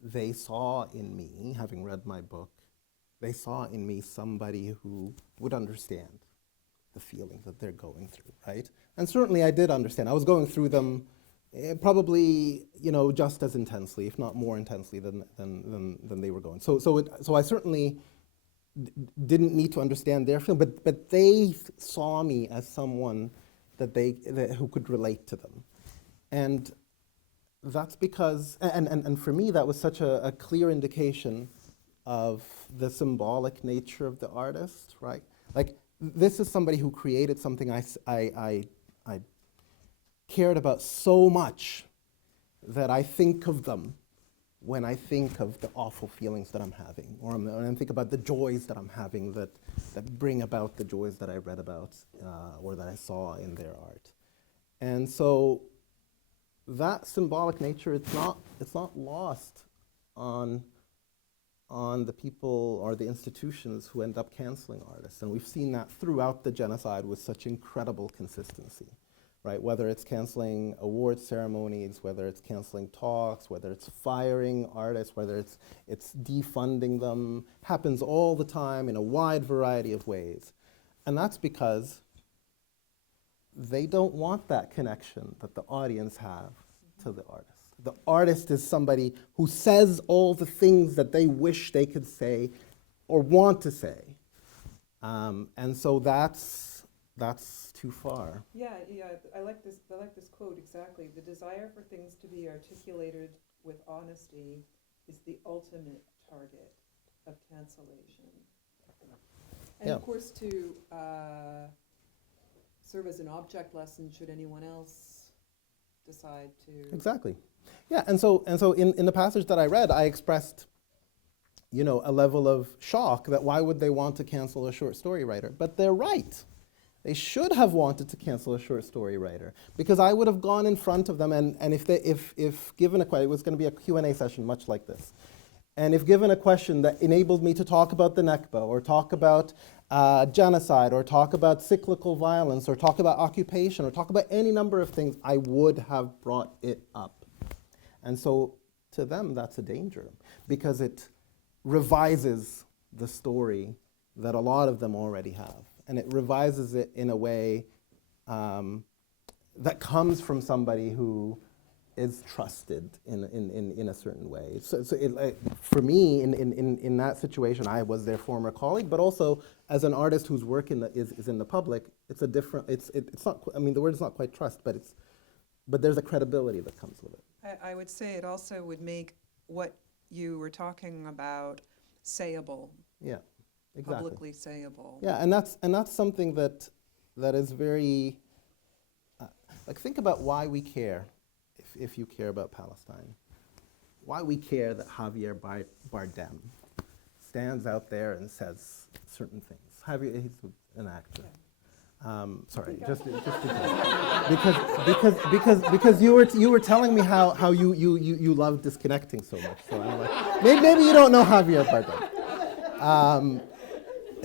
they saw in me, having read my book, they saw in me somebody who would understand the feelings that they're going through, right? And certainly I did understand. I was going through them probably, just as intensely, if not more intensely than they were going. So I certainly didn't need to understand their film, but they saw me as someone who could relate to them. And that's because, and for me, that was such a clear indication of the symbolic nature of the artist, right? Like, this is somebody who created something I cared about so much that I think of them when I think of the awful feelings that I'm having, or when I think about the joys that I'm having that bring about the joys that I read about or that I saw in their art. And so that symbolic nature, it's not lost on the people or the institutions who end up canceling artists. And we've seen that throughout the genocide with such incredible consistency, right? Whether it's canceling award ceremonies, whether it's canceling talks, whether it's firing artists, whether it's defunding them, happens all the time in a wide variety of ways. And that's because they don't want that connection that the audience have to the artist. The artist is somebody who says all the things that they wish they could say or want to say. And so that's too far. Yeah, I like this quote exactly. The desire for things to be articulated with honesty is the ultimate target of cancellation. And Yeah. of course, to serve as an object lesson should anyone else decide to. Exactly. Yeah, and so in the passage that I read, I expressed, a level of shock that why would they want to cancel a short story writer? But they're right. They should have wanted to cancel a short story writer, because I would have gone in front of them, and if given a question, it was going to be a Q&A session much like this, and if given a question that enabled me to talk about the Nakba, or talk about genocide, or talk about cyclical violence, or talk about occupation, or talk about any number of things, I would have brought it up. And so to them, that's a danger, because it revises the story that a lot of them already have. And it revises it in a way that comes from somebody who is trusted in a certain way. So for me, in that situation, I was their former colleague, but also as an artist whose work is in the public, it's a different, it's not, I mean, the word is not quite trust, but there's a credibility that comes with it. I would say it also would make what you were talking about sayable. Yeah, exactly. Publicly sayable. Yeah, and that's something that is very, like, think about why we care, if you care about Palestine. Why we care that Javier Bardem stands out there and says certain things. Javier, he's an actor. Sorry, just because you were telling me how you love disconnecting so much. So I'm like, maybe you don't know Javier Bardem.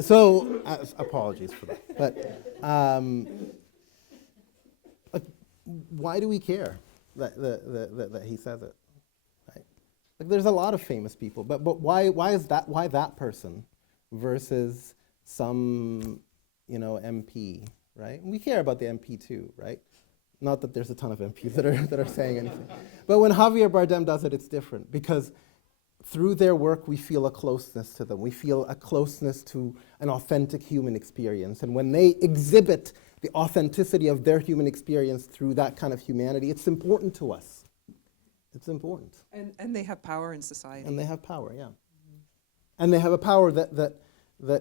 So apologies for that. But like, why do we care that he says it? Right? Like, there's a lot of famous people, but why that person versus some MP, right? And we care about the MP too, right? Not that there's a ton of MPs that are saying anything. But when Javier Bardem does it, it's different, because through their work, we feel a closeness to them. We feel a closeness to an authentic human experience. And when they exhibit the authenticity of their human experience through that kind of humanity, it's important to us. It's important. And they have power in society. And they have power, yeah. Mm-hmm. And they have a power that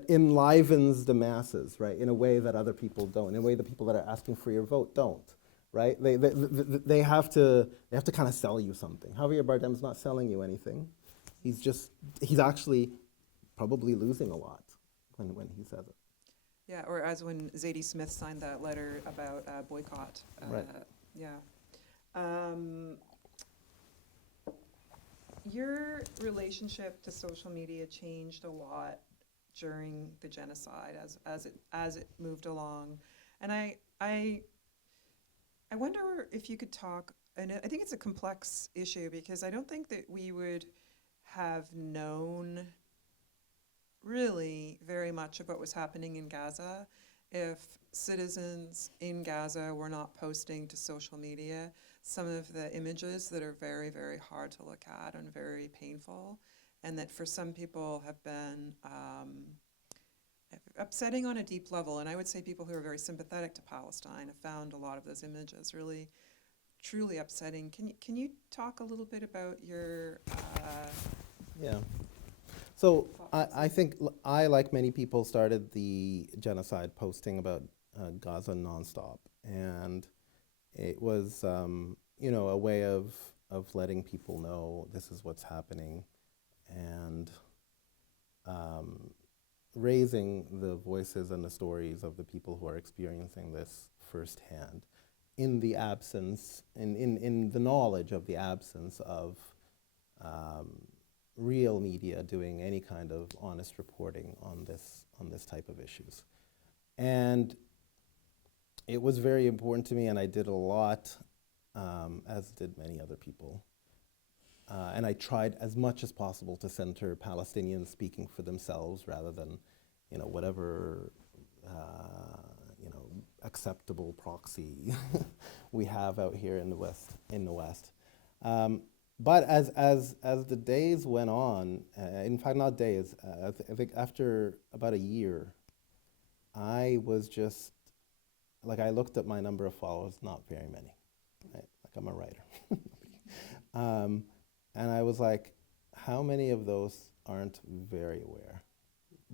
enlivens the masses, right, in a way that other people don't, in a way that people that are asking for your vote don't, right? They have to kind of sell you something. Javier Bardem's not selling you anything. He's actually probably losing a lot when he says it. Yeah, or as when Zadie Smith signed that letter about boycott. Right. Yeah. Your relationship to social media changed a lot during the genocide as it moved along, and I wonder if you could talk. And I think it's a complex issue, because I don't think that we would have known really very much of what was happening in Gaza if citizens in Gaza were not posting to social media some of the images that are very, very hard to look at and very painful, and that for some people have been upsetting on a deep level, and I would say people who are very sympathetic to Palestine have found a lot of those images really, truly upsetting. Can you talk a little bit about your? Yeah. So I think I, like many people, started the genocide posting about Gaza nonstop, and it was a way of letting people know this is what's happening, and raising the voices and the stories of the people who are experiencing this firsthand, in the absence, in the knowledge of the absence of real media doing any kind of honest reporting on this type of issues. And it was very important to me, and I did a lot, as did many other people. And I tried as much as possible to center Palestinians speaking for themselves rather than, whatever, acceptable proxy we have out here in the West. But as the days went on, in fact, not days, I think after about a year, I was just, I looked at my number of followers, not very many, right? I'm a writer. And I was like, how many of those aren't very aware?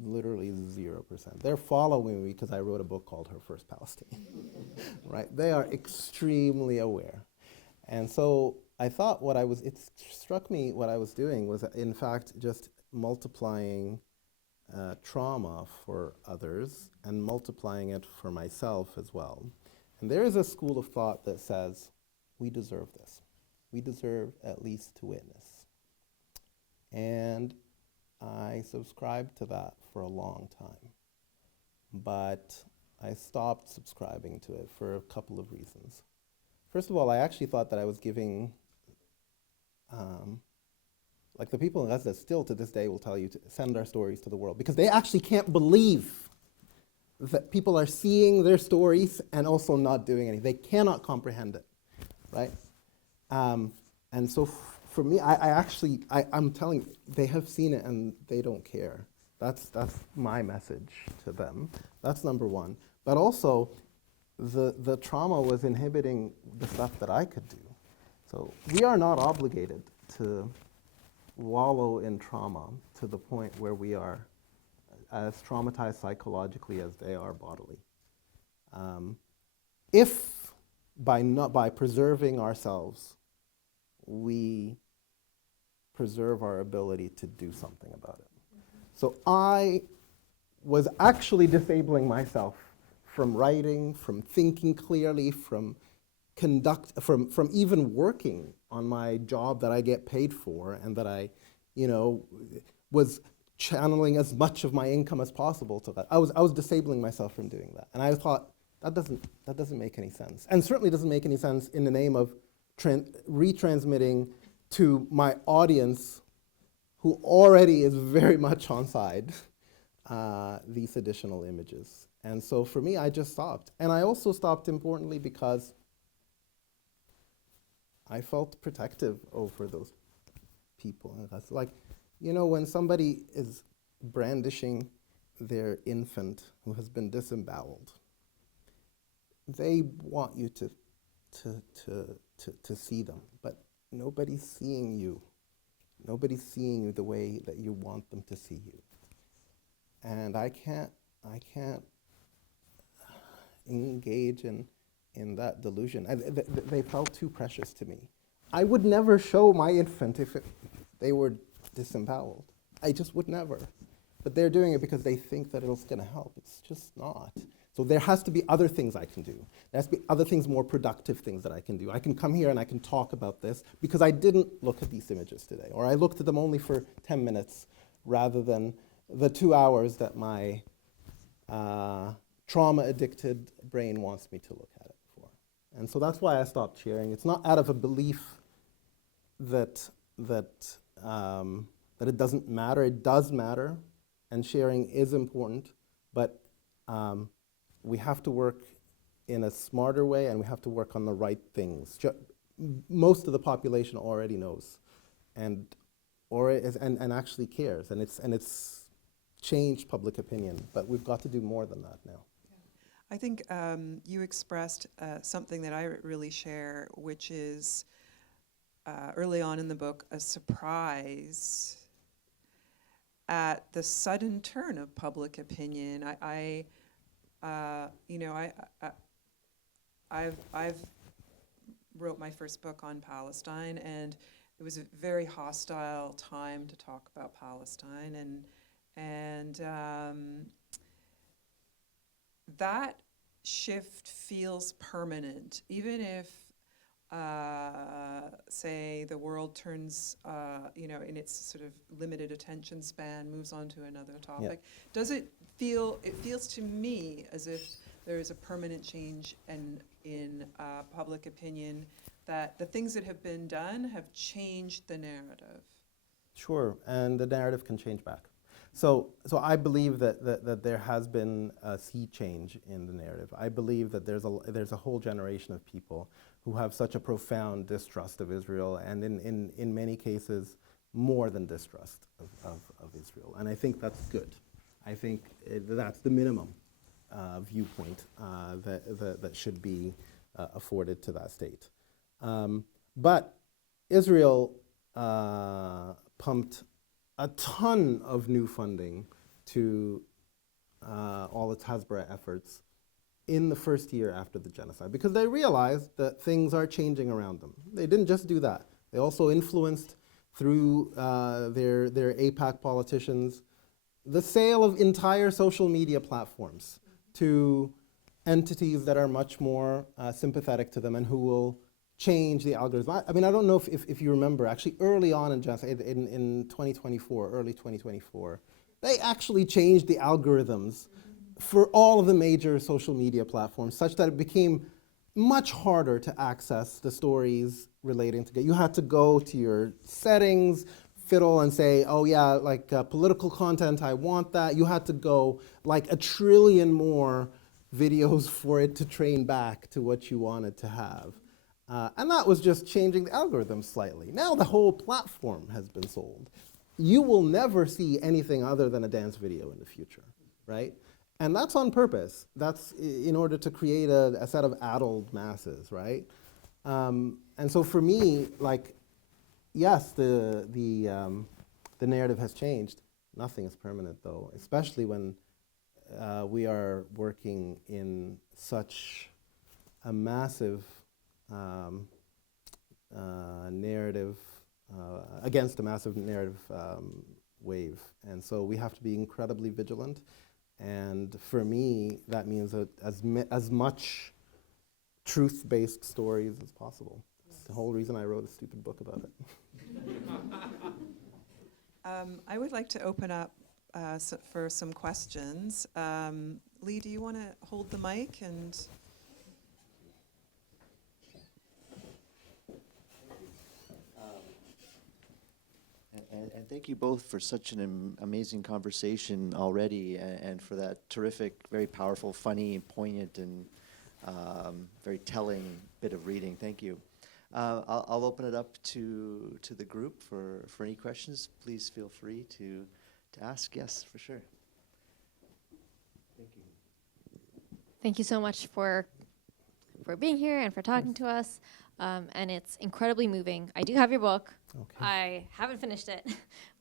Literally 0%. They're following me because I wrote a book called First Palestinian, right? They are extremely aware. And so I thought it struck me what I was doing was, in fact, just multiplying trauma for others and multiplying it for myself as well. And there is a school of thought that says, we deserve this. We deserve at least to witness. And I subscribed to that for a long time. But I stopped subscribing to it for a couple of reasons. First of all, I actually thought that I was giving, the people in Gaza still to this day will tell you to send our stories to the world, because they actually can't believe that people are seeing their stories and also not doing anything. They cannot comprehend it, right? And so for me, I'm telling you, they have seen it and they don't care. That's my message to them. That's number one. But also, the trauma was inhibiting the stuff that I could do. So we are not obligated to wallow in trauma to the point where we are as traumatized psychologically as they are bodily. If by preserving ourselves, we preserve our ability to do something about it. So I was actually disabling myself from writing, from thinking clearly, from even working on my job that I get paid for, and that I, was channeling as much of my income as possible to that. I was disabling myself from doing that, and I thought that doesn't make any sense, and certainly doesn't make any sense in the name of retransmitting to my audience, who already is very much on side, these additional images. And so for me, I just stopped. And I also stopped, importantly, because I felt protective over those people. And that's when somebody is brandishing their infant who has been disemboweled, they want you to see them, but nobody's seeing you. Nobody's seeing you the way that you want them to see you. And I can't engage in that delusion. They felt too precious to me. I would never show my infant if they were disemboweled. I just would never. But they're doing it because they think that it's going to help. It's just not. So there has to be other things I can do. There has to be other things, more productive things that I can do. I can come here and I can talk about this because I didn't look at these images today, or I looked at them only for 10 minutes rather than the 2 hours that my trauma-addicted brain wants me to look at it for. And so that's why I stopped sharing. It's not out of a belief that it doesn't matter. It does matter, and sharing is important, but we have to work in a smarter way, and we have to work on the right things. Most of the population already knows, and actually cares, and it's changed public opinion, but we've got to do more than that now. I think you expressed something that I really share, which is early on in the book, a surprise at the sudden turn of public opinion. I've wrote my first book on Palestine, and it was a very hostile time to talk about Palestine, and that shift feels permanent, even if say the world turns, in its sort of limited attention span, moves on to another topic. Yeah. Does it feel, it feels to me as if there is a permanent change in public opinion, that the things that have been done have changed the narrative? Sure, and the narrative can change back. So I believe that there has been a sea change in the narrative. I believe that there's a whole generation of people who have such a profound distrust of Israel, and in many cases, more than distrust of Israel. And I think that's good. I think that's the minimum viewpoint that should be afforded to that state. But Israel pumped a ton of new funding to all its Hasbara efforts in the first year after the genocide, because they realized that things are changing around them. They didn't just do that. They also influenced, through their AIPAC politicians, the sale of entire social media platforms to entities that are much more sympathetic to them and who will change the algorithm. I mean, I don't know if you remember, actually early on in genocide, in 2024, early 2024, they actually changed the algorithms for all of the major social media platforms, such that it became much harder to access the stories relating to, you had to go to your settings, fiddle and say, oh yeah, like political content, I want that. You had to go like 1 trillion more videos for it to train back to what you wanted to have. And that was just changing the algorithm slightly. Now the whole platform has been sold. You will never see anything other than a dance video in the future, right? And that's on purpose. That's in order to create a set of addled masses, right? And so for me, like, yes, the narrative has changed. Nothing is permanent, though, especially when we are working in such a massive narrative, against a massive narrative wave. And so we have to be incredibly vigilant. And for me, that means that as much truth-based stories as possible. It's the whole reason I wrote a stupid book about it. I would like to open up for some questions. Lee, do you want to hold the mic? And thank you both for such an amazing conversation already, and for that terrific, very powerful, funny, poignant, and very telling bit of reading. Thank you. I'll open it up to the group for any questions. Please feel free to ask. Yes, for sure. Thank you. Thank you so much for being here and for talking to us. And it's incredibly moving. I do have your book. Okay. I haven't finished it.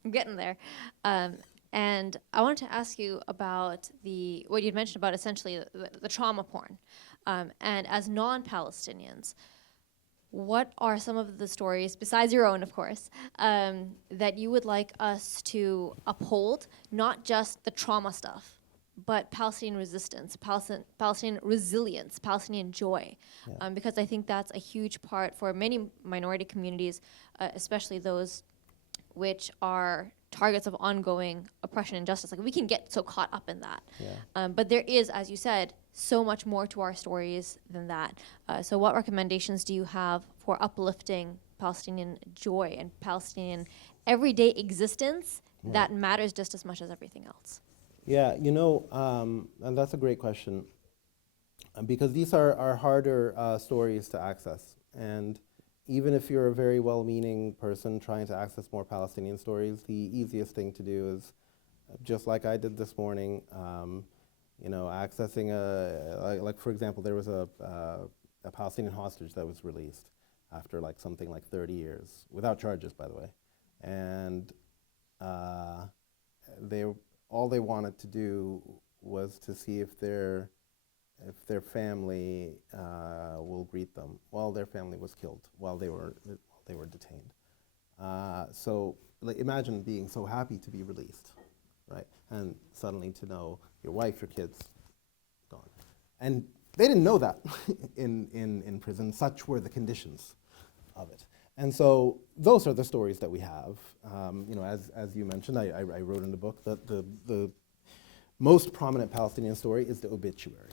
I'm getting there. And I wanted to ask you about what you'd mentioned about essentially the trauma porn. And as non-Palestinians, what are some of the stories, besides your own, of course, that you would like us to uphold, not just the trauma stuff, but Palestinian resistance, Palestinian resilience, Palestinian joy? Yeah. Because I think that's a huge part for many minority communities, especially those which are targets of ongoing oppression and injustice. Like, we can get so caught up in that. Yeah. But there is, as you said, so much more to our stories than that. So what recommendations do you have for uplifting Palestinian joy and Palestinian everyday existence that matters just as much as everything else? Yeah, and that's a great question, because these are harder stories to access. And even if you're a very well-meaning person trying to access more Palestinian stories, the easiest thing to do is just like I did this morning, accessing like for example, there was a Palestinian hostage that was released after something like 30 years, without charges, by the way. And all they wanted to do was to see if their family will greet them. Well, their family was killed while they were detained. So imagine being so happy to be released, right? And suddenly to know your wife, your kids, gone. And they didn't know that in prison. Such were the conditions of it. And so those are the stories that we have. As you mentioned, I wrote in the book that the most prominent Palestinian story is the obituary.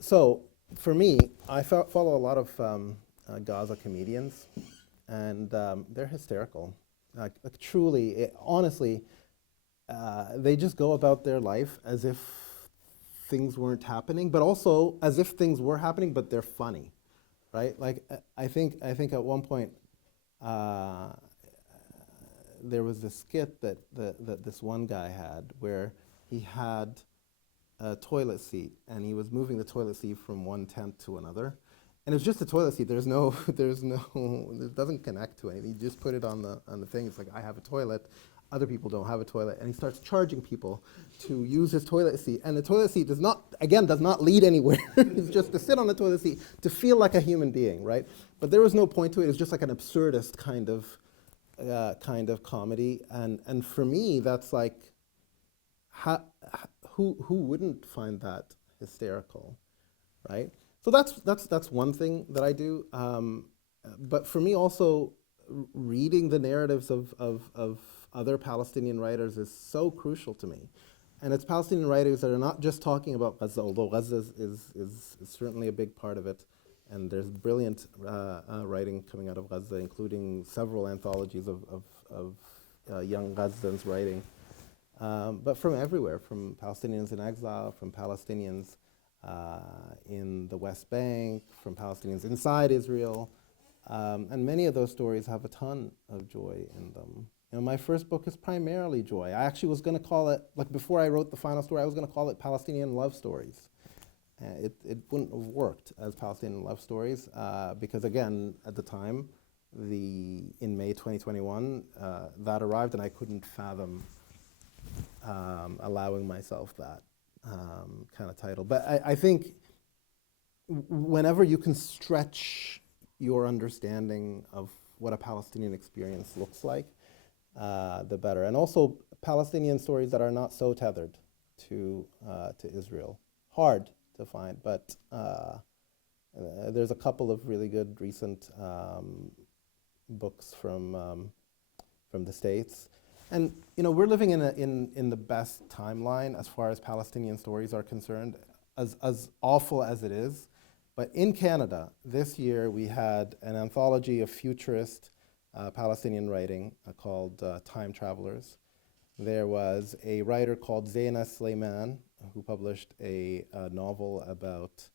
So for me, I follow a lot of Gaza comedians, and they're hysterical. Truly, honestly, they just go about their life as if things weren't happening, but also as if things were happening, but they're funny, right? I think at one point there was this skit that this one guy had where he had a toilet seat and he was moving the toilet seat from one tent to another. And it's just a toilet seat. It doesn't connect to anything. You just put it on the thing. It's like, I have a toilet. Other people don't have a toilet. And he starts charging people to use his toilet seat. And the toilet seat does not lead anywhere. It's just to sit on the toilet seat, to feel like a human being, right? But there was no point to it. It was just like an absurdist kind of comedy. And for me, that's like, who wouldn't find that hysterical, right? So that's one thing that I do. But for me also, reading the narratives of other Palestinian writers is so crucial to me. And it's Palestinian writers that are not just talking about Gaza, although Gaza is certainly a big part of it. And there's brilliant writing coming out of Gaza, including several anthologies of young Gazans writing. But from everywhere, from Palestinians in exile, from Palestinians in the West Bank, from Palestinians inside Israel. And many of those stories have a ton of joy in them. My first book is primarily joy. I actually was going to call it, before I wrote the final story, I was going to call it Palestinian Love Stories. It wouldn't have worked as Palestinian Love Stories because, again, at the time, in May 2021, that arrived and I couldn't fathom allowing myself that kind of title. But I think whenever you can stretch your understanding of what a Palestinian experience looks like, the better. And also Palestinian stories that are not so tethered to Israel. Hard to find, but there's a couple of really good recent books from the States. And we're living in the best timeline as far as Palestinian stories are concerned, as awful as it is. But in Canada, this year we had an anthology of futurist Palestinian writing called Time Travelers. There was a writer called Zaina Sleiman who published a novel about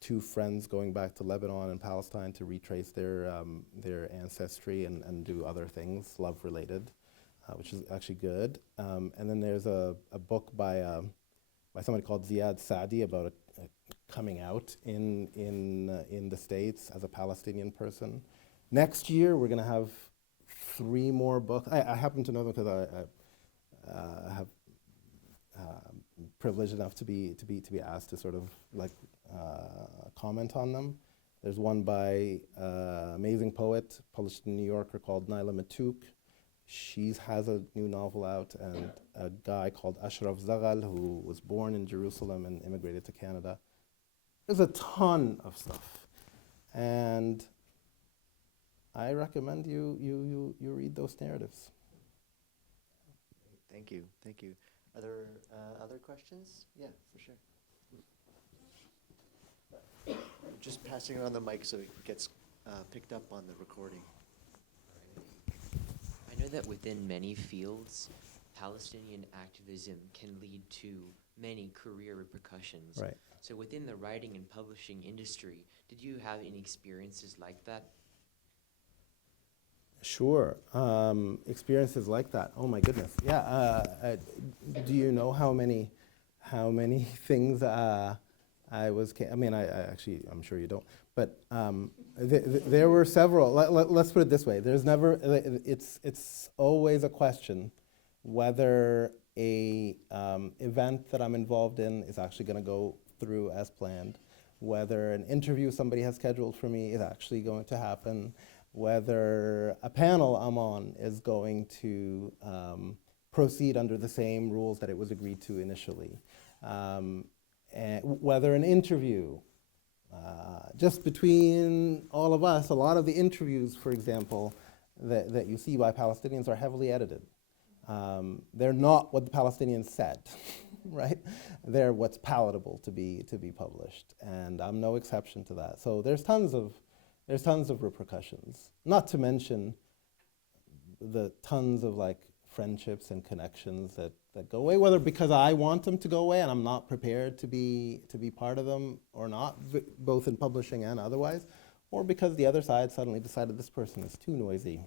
two friends going back to Lebanon and Palestine to retrace their ancestry and do other things love-related, which is actually good. And then there's a book by somebody called Ziad Saadi about a coming out in the States as a Palestinian person. Next year we're going to have 3 more books. I happen to know them because I have privileged enough to be asked to sort of comment on them. There's one by amazing poet published in New Yorker called Naila Matouk. She has a new novel out, and a guy called Ashraf Zaghal who was born in Jerusalem and immigrated to Canada. There's a ton of stuff, and I recommend you read those narratives. Thank you. Are there other questions? Yeah, for sure. Just passing around the mic so it gets picked up on the recording. I know that within many fields, Palestinian activism can lead to many career repercussions. Right. So within the writing and publishing industry, did you have any experiences like that? Sure. Experiences like that. Oh my goodness. Yeah. Do you know how many things I was? I mean, I actually, I'm sure you don't. But there were several. Let's put it this way. There's never. It's always a question whether a event that I'm involved in is actually going to go through as planned, whether an interview somebody has scheduled for me is actually going to happen, whether a panel I'm on is going to proceed under the same rules that it was agreed to initially, and whether an interview, just between all of us, a lot of the interviews, for example, that you see by Palestinians are heavily edited. They're not what the Palestinians said, right? They're what's palatable to be published, and I'm no exception to that. So there's tons of repercussions. Not to mention the tons of like friendships and connections that go away, whether because I want them to go away and I'm not prepared to be part of them or not, both in publishing and otherwise, or because the other side suddenly decided this person is too noisy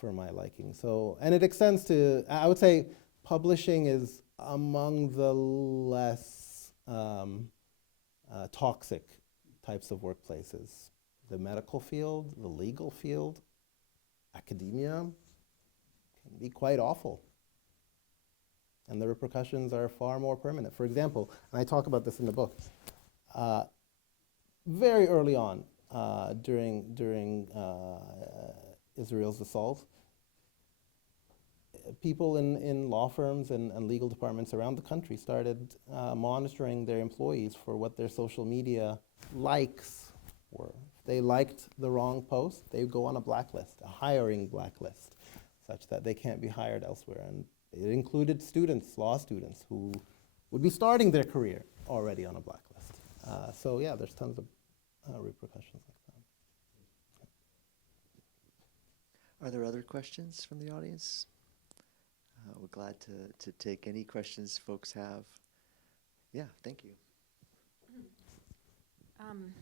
for my liking. So, and it extends to, I would say publishing is among the less toxic types of workplaces. The medical field, the legal field, academia can be quite awful. And the repercussions are far more permanent. For example, and I talk about this in the book, very early on during Israel's assault, people in law firms and legal departments around the country started monitoring their employees for what their social media likes were. If they liked the wrong post, they would go on a blacklist, a hiring blacklist, such that they can't be hired elsewhere. And it included students, law students, who would be starting their career already on a blacklist. So yeah, there's tons of repercussions like that. Are there other questions from the audience? We're glad to take any questions folks have. Yeah, thank you.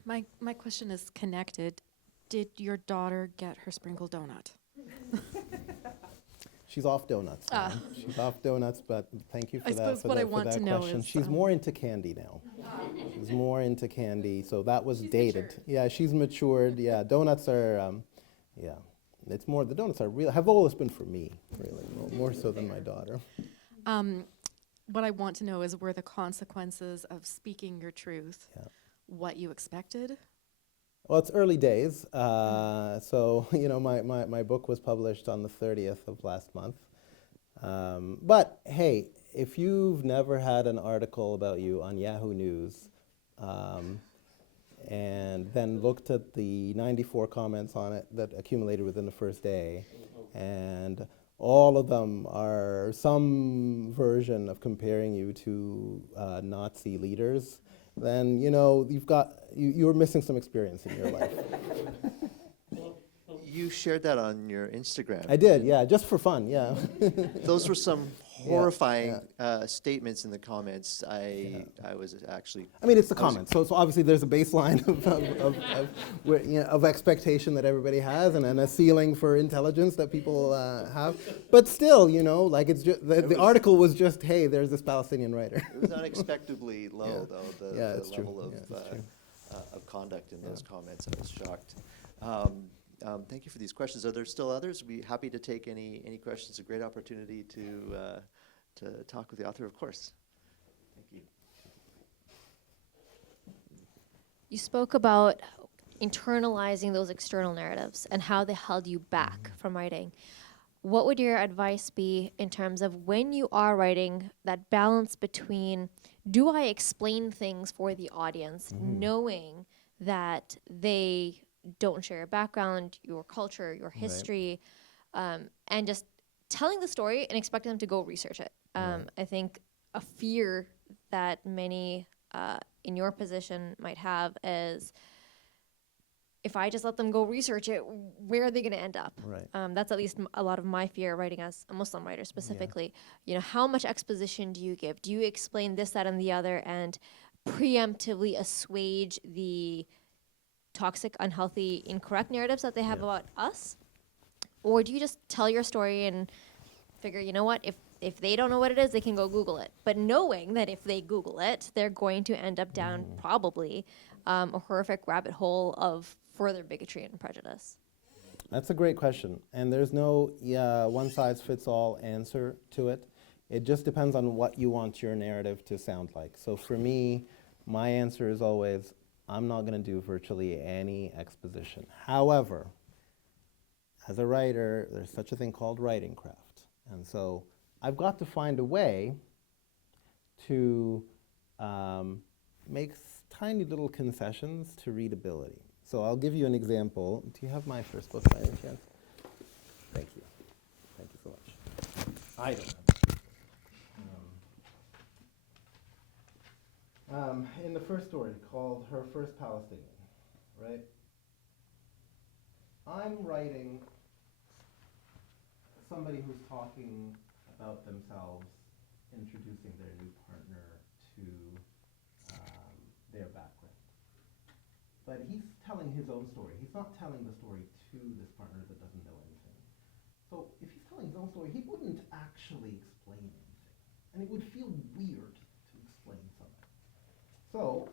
My question is connected. Did your daughter get her sprinkle donut? She's off donuts now. She's off donuts, but thank you for I that, suppose for what that, I for want that to know question. is, She's more into candy now. She's more into candy, so that was dated. Matured. Yeah, she's matured. Yeah, donuts are, yeah. It's more, the donuts are real, have always been for me, really, more so than my daughter. What I want to know is, were the consequences of speaking your truth what you expected? Well, it's early days. So, you know, my book was published on the 30th of last month. But hey, if you've never had an article about you on Yahoo News, and then looked at the 94 comments on it that accumulated within the first day, and all of them are some version of comparing you to Nazi leaders, then you know you're missing some experience in your life. You shared that on your Instagram. I did, yeah, just for fun, yeah. Those were some horrifying statements in the comments. I was actually. I mean, it's the comments. So obviously there's a baseline of expectation that everybody has, and a ceiling for intelligence that people have. But still, you know, like it's just the article was just, hey, there's this Palestinian writer. It was unexpectedly low, though. The level of conduct in those comments. I was shocked. Thank you for these questions. Are there still others? We'd be happy to take any questions. A great opportunity to talk with the author, of course. Thank you. You spoke about internalizing those external narratives and how they held you back from writing. What would your advice be in terms of when you are writing, that balance between, do I explain things for the audience, knowing that they don't share your background, your culture, your history, and just telling the story and expecting them to go research it. I think a fear that many in your position might have is, if I just let them go research it, where are they going to end up? Right. That's at least a lot of my fear writing as a Muslim writer specifically. You know, how much exposition do you give? Do you explain this, that, and the other and preemptively assuage the toxic, unhealthy, incorrect narratives that they have Yeah. about us? Or do you just tell your story and figure, you know what, if they don't know what it is, they can go Google it. But knowing that if they Google it, they're going to end up down probably a horrific rabbit hole of further bigotry and prejudice. That's a great question. And there's no one-size-fits-all answer to it. It just depends on what you want your narrative to sound like. So for me, my answer is always, I'm not going to do virtually any exposition. However, as a writer, there's such a thing called writing craft. And so I've got to find a way to make tiny little concessions to readability. So I'll give you an example. Do you have my first book by any chance? Thank you. Thank you so much. I don't have it. In the first story called Her First Palestinian, right? I'm writing somebody who's talking about themselves, introducing their new partner to their background. But he's telling his own story. He's not telling the story to this partner that doesn't know anything. So if he's telling his own story, he wouldn't actually explain anything. And it would feel weird to explain something. So,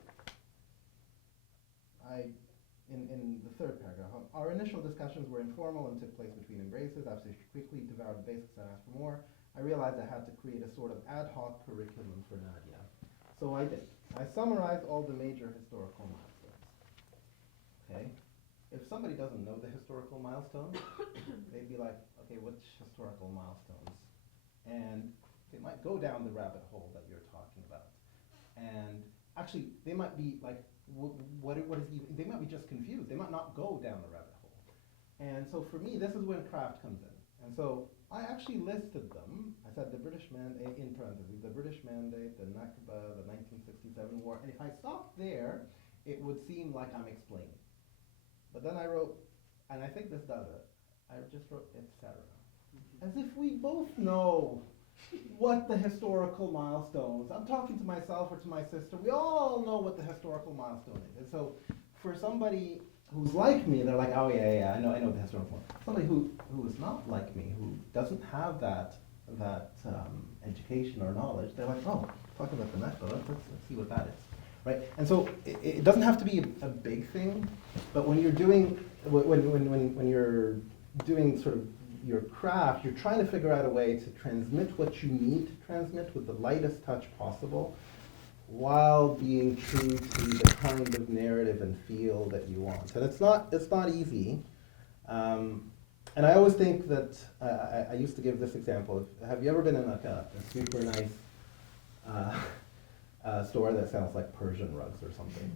in the third paragraph, our initial discussions were informal and took place between embraces. After she quickly devoured the basics and asked for more, I realized I had to create a sort of ad hoc curriculum for Nadia. So I did. I summarized all the major historical milestones. Okay? If somebody doesn't know the historical milestones, they'd be like, okay, which historical milestones? And they might go down the rabbit hole that you're talking about. And actually, they might be like, what is even, they might be just confused. They might not go down the rabbit hole. And so for me, this is when craft comes in. And so I actually listed them. I said the British mandate, in parentheses, the British mandate, the Nakba, the 1967 war. And if I stopped there, it would seem like I'm explaining. But then I wrote, and I think this does it, I just wrote etc. As if we both know what the historical milestones. I'm talking to myself or to my sister. We all know what the historical milestone is. And so for somebody who's like me, they're like, oh yeah, I know the historical one. Somebody who is not like me, who doesn't have that education or knowledge, they're like, oh, talking about the Nakba, let's see what that is. Right? And so it doesn't have to be a big thing, but when you're doing when you're doing sort of your craft, you're trying to figure out a way to transmit what you need to transmit with the lightest touch possible, while being true to the kind of narrative and feel that you want. And it's not easy. And I always think that I used to give this example. Have you ever been in like a super nice store that sells like Persian rugs or something?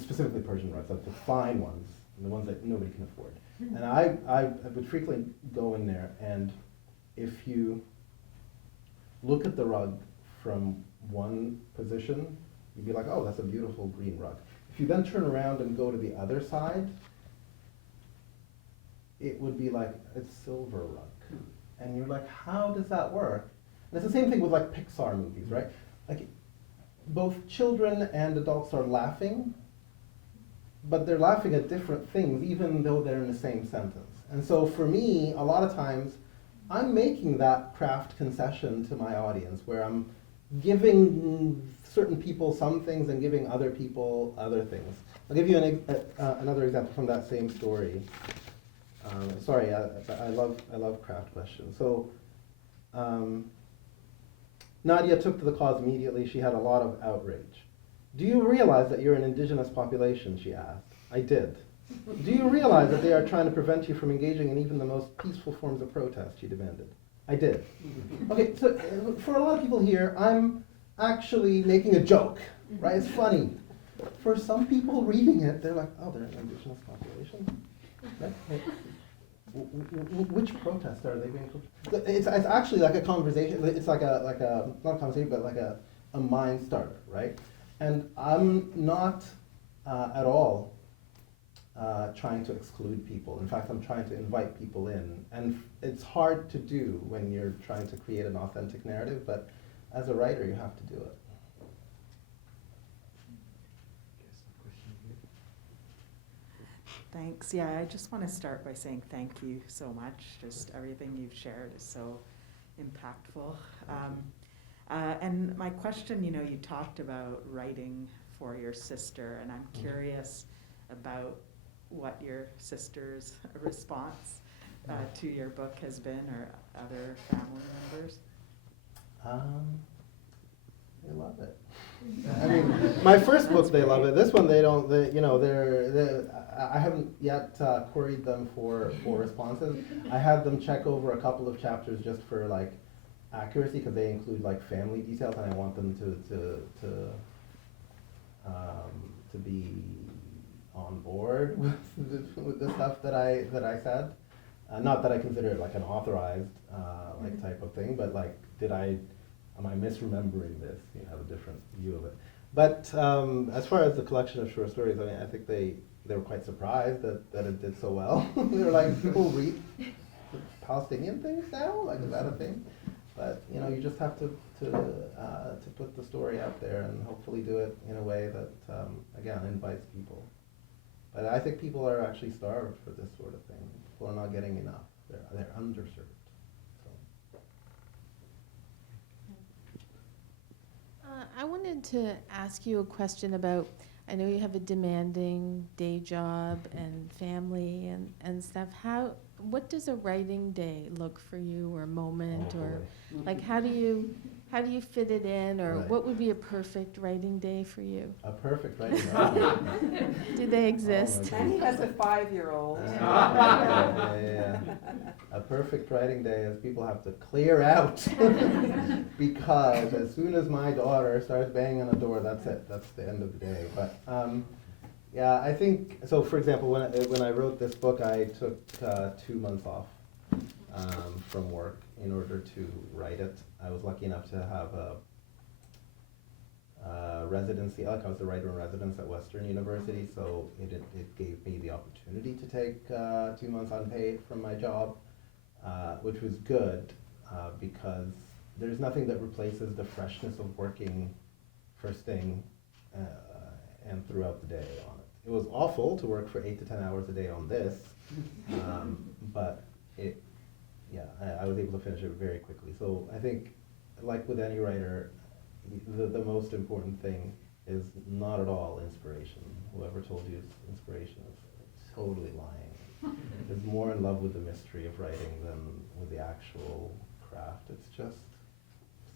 Specifically Persian rugs, like the fine ones, the ones that nobody can afford. And I would frequently go in there, and if you look at the rug from one position, you'd be like, oh, that's a beautiful green rug. If you then turn around and go to the other side, it would be like a silver rug. And you're like, how does that work? And it's the same thing with like Pixar movies, right? Like both children and adults are laughing, but they're laughing at different things, even though they're in the same sentence. And so for me, a lot of times, I'm making that craft concession to my audience, where I'm giving certain people some things and giving other people other things. I'll give you another example from that same story. Sorry, I love craft questions. So, Nadia took to the cause immediately. She had a lot of outrage. Do you realize that you're an indigenous population, she asked. I did. Do you realize that they are trying to prevent you from engaging in even the most peaceful forms of protest, she demanded. I did. Okay, so for a lot of people here, I'm actually making a joke, right? It's funny. For some people reading it, they're like, oh, they're an indigenous population? Right? Which protest are they going to? It's actually like a conversation. It's like a not a conversation, but like a mind starter, right? And I'm not at all trying to exclude people. In fact, I'm trying to invite people in. And it's hard to do when you're trying to create an authentic narrative, but as a writer, you have to do it. Thanks. Yeah, I just want to start by saying thank you so much. Just everything you've shared is so impactful. And my question, you talked about writing for your sister, and I'm curious about what your sister's response to your book has been, or other family members. They love it. I mean, my first book, they love it. This one, they don't. I haven't yet queried them for responses. I had them check over a couple of chapters just for like accuracy, because they include like family details, and I want them to be on board with the stuff that I said. Not that I consider it like an authorized like type of thing, but like, am I misremembering this? You have a different view of it. But as far as the collection of short stories, I mean, I think they were quite surprised that it did so well. They were like, people read Palestinian things now? Like, is that a thing? But you just have to put the story out there and hopefully do it in a way that again invites people. But I think people are actually starved for this sort of thing. People are not getting enough. They're underserved. I wanted to ask you a question about, I know you have a demanding day job and family and stuff. What does a writing day look for you, or a moment, or like how do you fit it in, or Right. what would be a perfect writing day for you? A perfect writing day. Do they exist? And he has a 5-year-old. Yeah. A perfect writing day is people have to clear out because as soon as my daughter starts banging on the door, that's it. That's the end of the day. But yeah, I think so. For example, when I wrote this book, I took 2 months off from work in order to write it. I was lucky enough to have a residency. Like, I was a writer in residence at Western University, so it gave me the opportunity to take 2 months unpaid from my job, which was good because there's nothing that replaces the freshness of working first thing and throughout the day on it. It was awful to work for 8 to 10 hours a day on this, but I was able to finish it very quickly. So I think, like with any writer, the most important thing is not at all inspiration. Whoever told you it's inspiration is totally lying. Is more in love with the mystery of writing than with the actual craft. It's just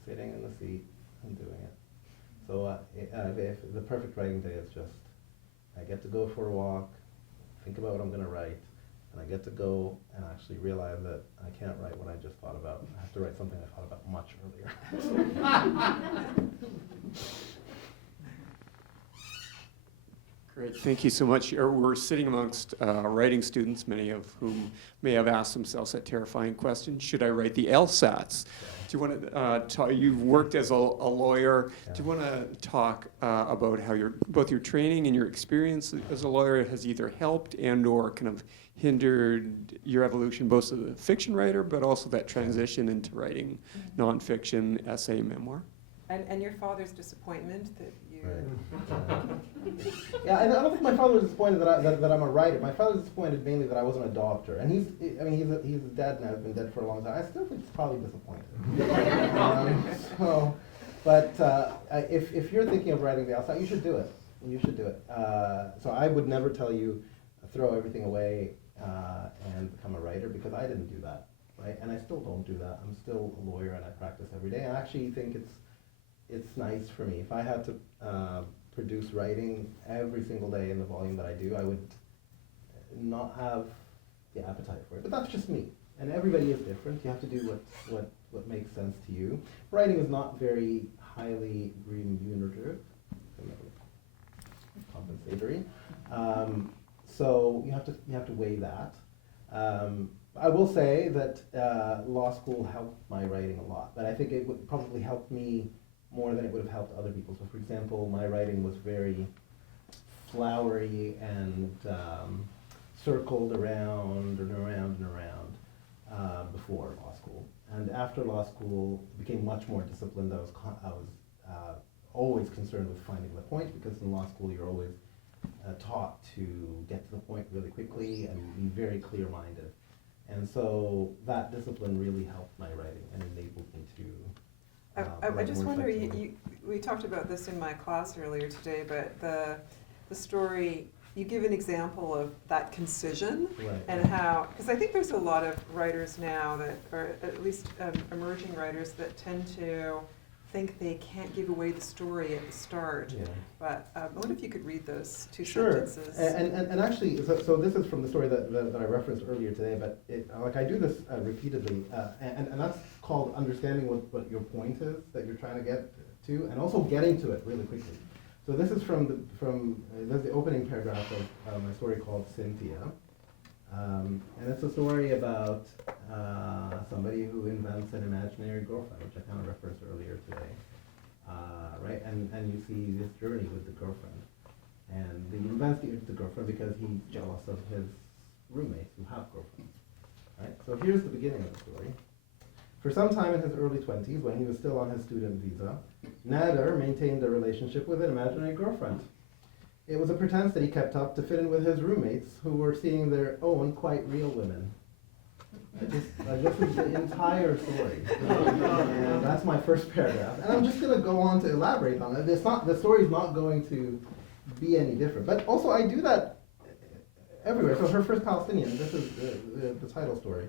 sitting in the seat and doing it. So if the perfect writing day is just, I get to go for a walk, think about what I'm going to write, and I get to go and actually realize that I can't write what I just thought about. I have to write something I thought about much earlier. Great, thank you so much. We're sitting amongst writing students, many of whom may have asked themselves that terrifying question, should I write the LSATs? Do you want to talk, you've worked as a lawyer, Yeah. do you want to talk about how both your training and your experience as a lawyer has either helped and or kind of hindered your evolution, both as a fiction writer, but also that transition into writing nonfiction, essay, memoir? And your father's disappointment that you... Right. Yeah, I don't think my father was disappointed that I'm a writer. My father was disappointed mainly that I wasn't a doctor. And he's dead now. He's been dead for a long time. I still think he's probably disappointed. But if you're thinking of writing the LSAT, you should do it. You should do it. So I would never tell you throw everything away and become a writer, because I didn't do that, right? And I still don't do that. I'm still a lawyer and I practice every day. And I actually think it's nice for me. If I had to produce writing every single day in the volume that I do, I would not have the appetite for it. But that's just me. And everybody is different. You have to do what makes sense to you. Writing is not very highly remunerative, compensatory. So you have to weigh that. I will say that law school helped my writing a lot, but I think it would probably help me more than it would have helped other people. So for example, my writing was very flowery and circled around and around and around before law school. And after law school, it became much more disciplined. I was always concerned with finding the point, because in law school you're always taught to get to the point really quickly and be very clear-minded. And so that discipline really helped my writing and enabled me to I write just more wonder, effectively. we talked about this in my class earlier today, but the story, you give an example of that concision Right. and how, because I think there's a lot of writers now that, or at least emerging writers that tend to think they can't give away the story at the start. Yeah. But I wonder if you could read those two Sure. sentences. And actually, so this is from the story that I referenced earlier today, but like I do this repeatedly, and that's called understanding what your point is that you're trying to get to, and also getting to it really quickly. So this is there's the opening paragraph of my story called Cynthia, and it's a story about somebody who invents an imaginary girlfriend, which I kind of referenced earlier today, right? And you see this journey with the girlfriend, and he invents the girlfriend because he's jealous of his roommates who have girlfriends, right? So here's the beginning of the story. For some time in his early 20s, when he was still on his student visa, Nader maintained a relationship with an imaginary girlfriend. It was a pretense that he kept up to fit in with his roommates, who were seeing their own quite real women. This is the entire story. And that's my first paragraph. And I'm just going to go on to elaborate on it. The story's not going to be any different. But also, I do that everywhere. So her First Palestinian, this is the title story.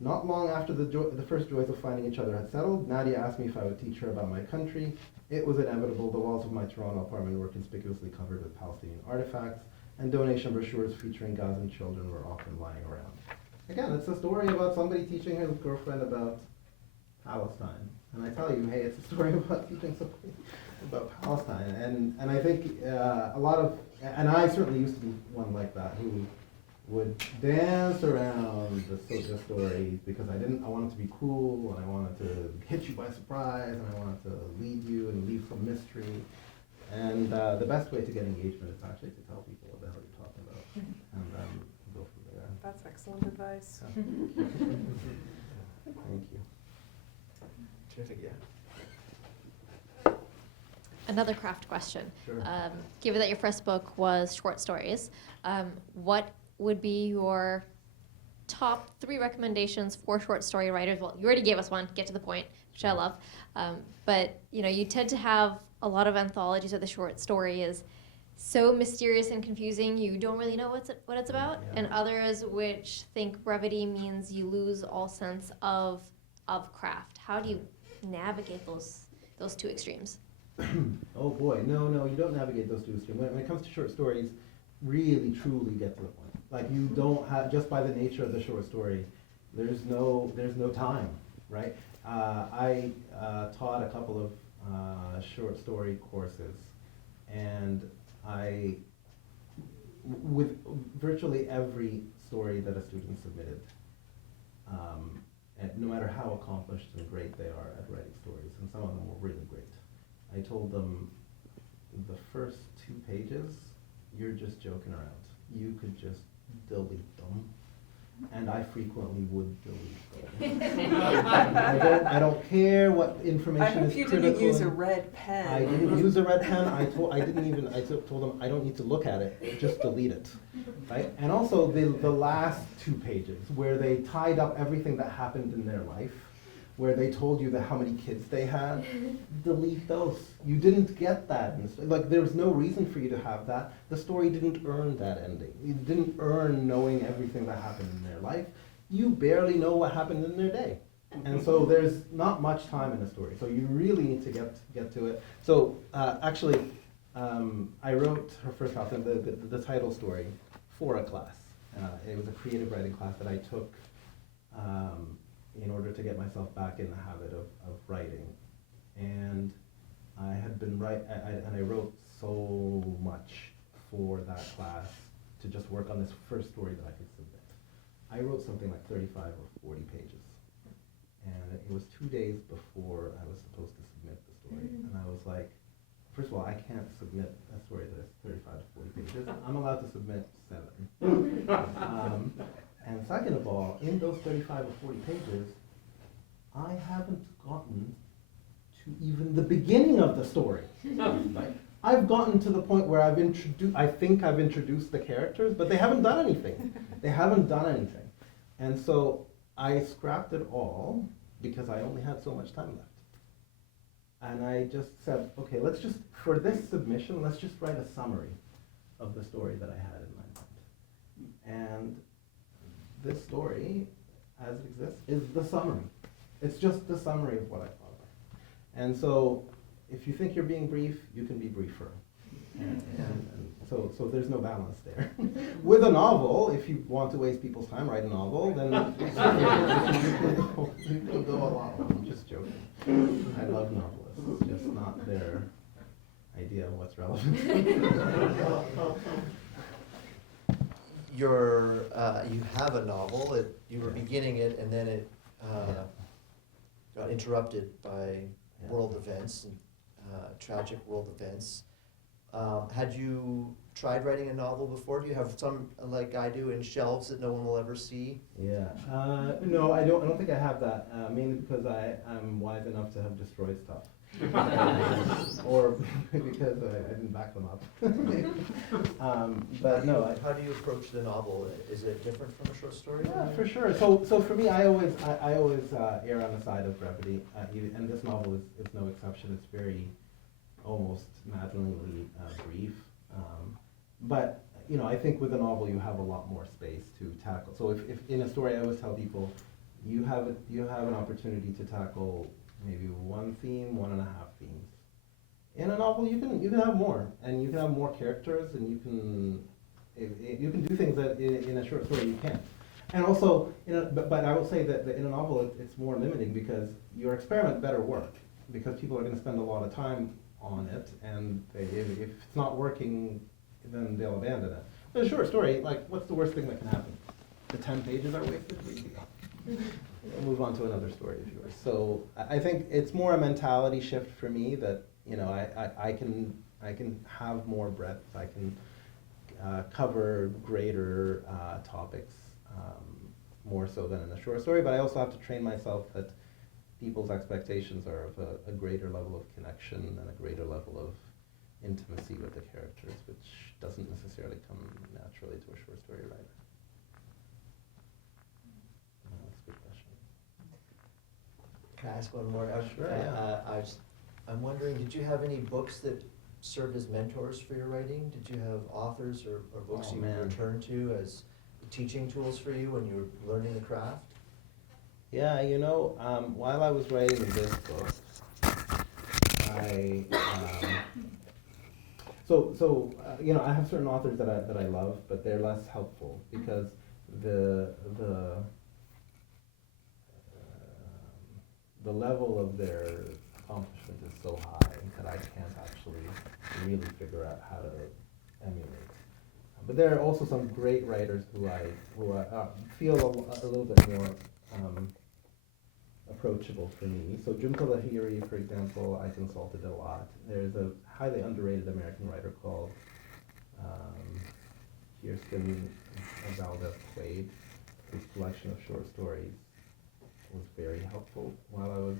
Not long after the first joys of finding each other had settled, Nadia asked me if I would teach her about my country. It was inevitable. The walls of my Toronto apartment were conspicuously covered with Palestinian artifacts, and donation brochures featuring Gazan children were often lying around. Again, it's a story about somebody teaching his girlfriend about Palestine. And I tell you, hey, it's a story about teaching somebody about Palestine. And I think and I certainly used to be one like that, who would dance around the story because I wanted to be cool, and I wanted to hit you by surprise, and I wanted to lead you and leave some mystery. And the best way to get engagement is actually to tell people what the hell you're talking about, and then go from there. That's excellent advice. Thank you. Terrific, yeah. Another craft question. Sure. Given that your first book was short stories, what would be your top 3 recommendations for short story writers? Well, you already gave us one, get to the point, which I love. But you tend to have a lot of anthologies where the short story is so mysterious and confusing, you don't really know what it's about. Yeah. And others which think brevity means you lose all sense of craft. How do you navigate those 2 extremes? Oh boy, no, you don't navigate those 2 extremes. When it comes to short stories, really, truly get to the point. Like, you don't have, just by the nature of the short story, there's no time, right? I taught a couple of short story courses, and with virtually every story that a student submitted, and no matter how accomplished and great they are at writing stories, and some of them were really great, I told them the first 2 pages, you're just joking around. You could just delete them, and I frequently would delete them. I don't care what information I hope is you critical. didn't use a red pen. I didn't use a red pen. I told them I don't need to look at it. Just delete it, right? And also the last 2 pages where they tied up everything that happened in their life, where they told you how many kids they had, delete those. You didn't get that. Like, there was no reason for you to have that. The story didn't earn that ending. It didn't earn knowing everything that happened in their life. You barely know what happened in their day. And so there's not much time in the story. So you really need to get to it. So actually, I wrote her first half, the title story, for a class. It was a creative writing class that I took in order to get myself back in the habit of writing. And I had been I wrote so much for that class to just work on this first story that I could submit. I wrote something like 35 or 40 pages. And it was 2 days before I was supposed to submit the story. And I was like, first of all, I can't submit a story that's 35 to 40 pages. I'm allowed to submit 7. And second of all, in those 35 or 40 pages, I haven't gotten to even the beginning of the story. Right? I've gotten to the point where I think I've introduced the characters, but they haven't done anything. They haven't done anything. And so I scrapped it all because I only had so much time left. And I just said, okay, for this submission, let's just write a summary of the story that I had in my mind. And this story, as it exists, is the summary. It's just the summary of what I thought about. And so if you think you're being brief, you can be briefer. And so there's no balance there. With a novel, if you want to waste people's time, write a novel, then you can go a lot. I'm just joking. I love novelists. It's just not their idea of what's relevant. You have a novel, you were beginning it, and then it got interrupted by world events, tragic world events. Had you tried writing a novel before? Do you have some, like I do, in shelves that no one will ever see? Yeah. No, I don't think I have that. Mainly because I'm wise enough to have destroyed stuff, or because I didn't back them up. But no. How do you approach the novel? Is it different from a short story? Yeah, for sure. So for me, I always err on the side of brevity, and this novel is no exception. It's very almost maddeningly brief. But I think with a novel you have a lot more space to tackle. So if in a story, I always tell people, you have an opportunity to tackle maybe one theme, 1.5 themes. In a novel, you can have more, and you can have more characters, and you can do things that in a short story you can't. And also, but I will say that in a novel it's more limiting because your experiment better work, because people are going to spend a lot of time on it, and if it's not working, then they'll abandon it. But a short story, like, what's the worst thing that can happen? The 10 pages are wasted? We'll move on to another story of yours. So I think it's more a mentality shift for me that, I can have more breadth. I can cover greater topics more so than in a short story, but I also have to train myself that people's expectations are of a greater level of connection and a greater level of intimacy with the characters, which doesn't necessarily come naturally to a short story writer. That's a good question. Can I ask one more? Sure, yeah. I'm wondering, did you have any books that served as mentors for your writing? Did you have authors or books you would return to as teaching tools for you when you were learning the craft? Yeah, while I was writing this book, I have certain authors that I love, but they're less helpful because the level of their accomplishment is so high that I can't actually really figure out how to emulate. But there are also some great writers who I feel a little bit more approachable for me. So Jhumpa Lahiri, for example, I consulted a lot. There's a highly underrated American writer called Kirsten Valdez-Quaid, whose collection of short stories was very helpful while I was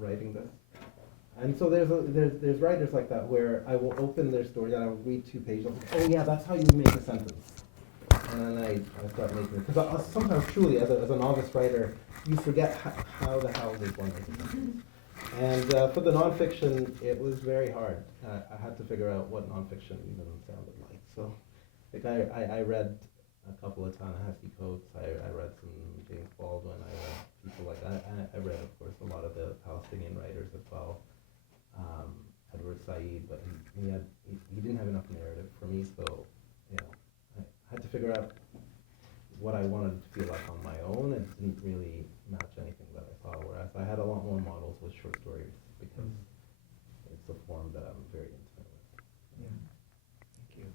writing this. And so there's writers like that where I will open their story and I will read 2 pages. Oh yeah, that's how you make a sentence. And then I start making it. Because sometimes truly, as a novice writer, you forget how the hell does one make a sentence. And for the nonfiction, it was very hard. I had to figure out what nonfiction even sounded like. So I read a couple of Ta-Nehisi Coates. I read some James Baldwin. I read people like that. I read, of course, a lot of the Palestinian writers as well. Edward Said, but he didn't have enough narrative for me, so I had to figure out what I wanted it to feel like on my own. It didn't really match anything that I saw, whereas I had a lot more models with short stories because it's a form that I'm very intimate with. Yeah. Thank you.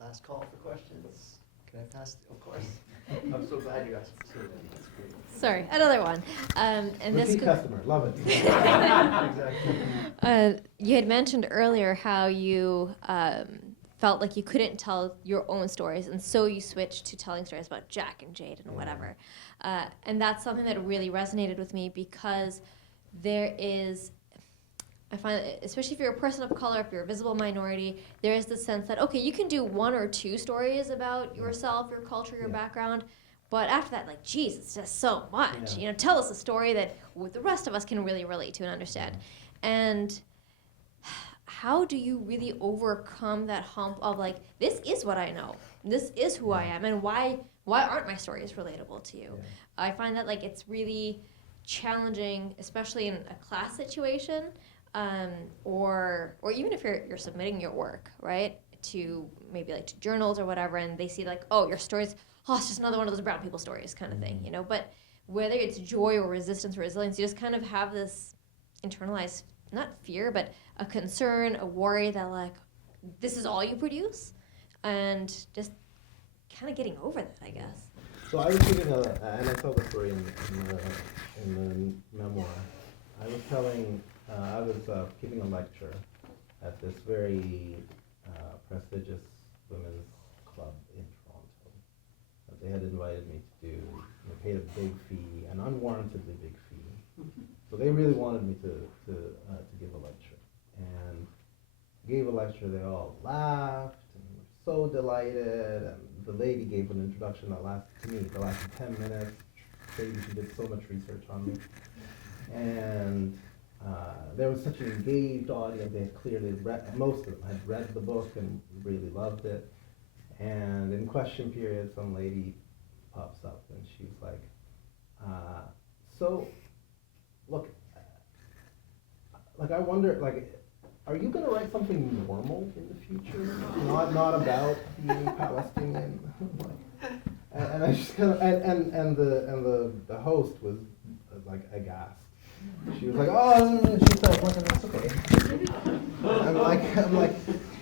Last call for questions. Can I pass? Of course. I'm so glad you asked. That's great. Sorry, another one. And Repeat customer, love it. Exactly. You had mentioned earlier how you felt like you couldn't tell your own stories, and so you switched to telling stories about Jack and Jade and whatever. And that's something that really resonated with me because there is I find, especially if you're a person of color, if you're a visible minority, there is the sense that, okay, you can do 1 or 2 stories about yourself, your culture, your background, but after that, like, geez, it's just so much. You know, tell us a story that the rest of us can really relate to and understand. And how do you really overcome that hump of, like, this is what I know, this is who I am, and why aren't my stories relatable to you? I find that, like, it's really challenging, especially in a class situation, or even if you're submitting your work, right, to maybe like to journals or whatever, and they see like, oh, your stories, oh, it's just another one of those brown people stories kind of thing, you know. But whether it's joy or resistance or resilience, you just kind of have this internalized, not fear, but a concern, a worry that, like, this is all you produce, and just kind of getting over that, I guess. So I was giving and I tell the story in the memoir. I was giving a lecture at this very prestigious women's club in Toronto that they had invited me to do. They paid a big fee, an unwarrantedly big fee. So they really wanted me to give a lecture. And I gave a lecture, they all laughed and were so delighted, and the lady gave an introduction that lasted 10 minutes. She did so much research on me. And there was such an engaged audience. They had clearly read, most of them had read the book and really loved it. And in question period, some lady pops up and she's like, so, look, like, I wonder, like, are you going to write something normal in the future? Not about being Palestinian? And I just kind of, and the host was like aghast. She was like, oh, she said, like, that's okay. I'm like,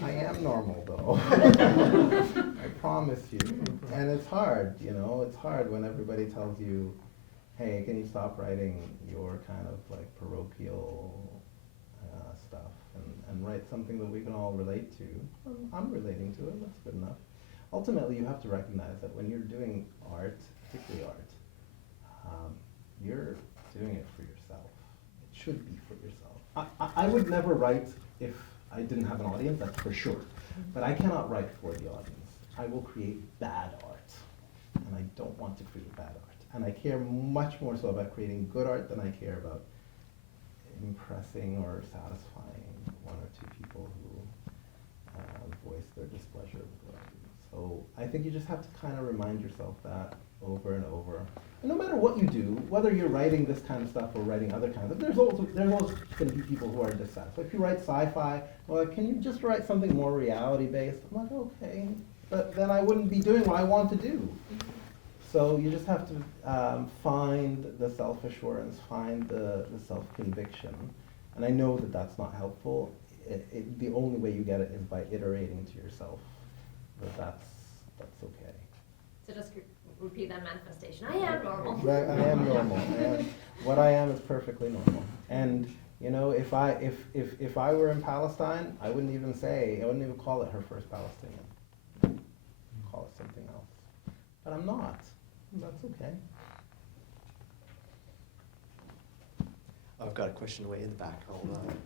I am normal though. I promise you. And it's hard, you know, it's hard when everybody tells you, hey, can you stop writing your kind of like parochial stuff and write something that we can all relate to. I'm relating to it, that's good enough. Ultimately, you have to recognize that when you're doing art, particularly art, you're doing it for yourself. It should be for yourself. I would never write if I didn't have an audience, that's for sure. But I cannot write for the audience. I will create bad art, and I don't want to create bad art. And I care much more so about creating good art than I care about impressing or satisfying 1 or 2 people who voice their displeasure with what I do. So I think you just have to kind of remind yourself that over and over. And no matter what you do, whether you're writing this kind of stuff or writing other kinds of, there's always going to be people who are dissatisfied. If you write sci-fi, well, can you just write something more reality-based? I'm like, okay, but then I wouldn't be doing what I want to do. So you just have to find the self-assurance, find the self-conviction. And I know that that's not helpful. The only way you get it is by iterating to yourself that that's okay. So just repeat that manifestation. I am normal. I am normal. What I am is perfectly normal. And you know, if I were in Palestine, I wouldn't even call it her first Palestinian. I'd call it something else. But I'm not. That's okay. I've got a question way in the back. Hold on.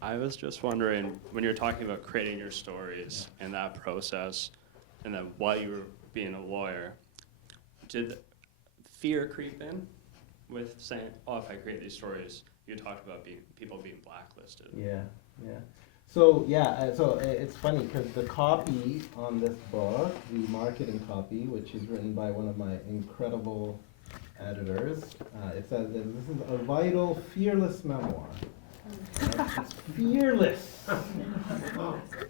I was just wondering, when you're talking about creating your stories and that process, and then while you were being a lawyer, did fear creep in with saying, oh, if I create these stories, you talked about people being blacklisted. Yeah. So so it's funny because the copy on this book, the marketing copy, which is written by one of my incredible editors, it says that this is a vital, fearless memoir. It's fearless.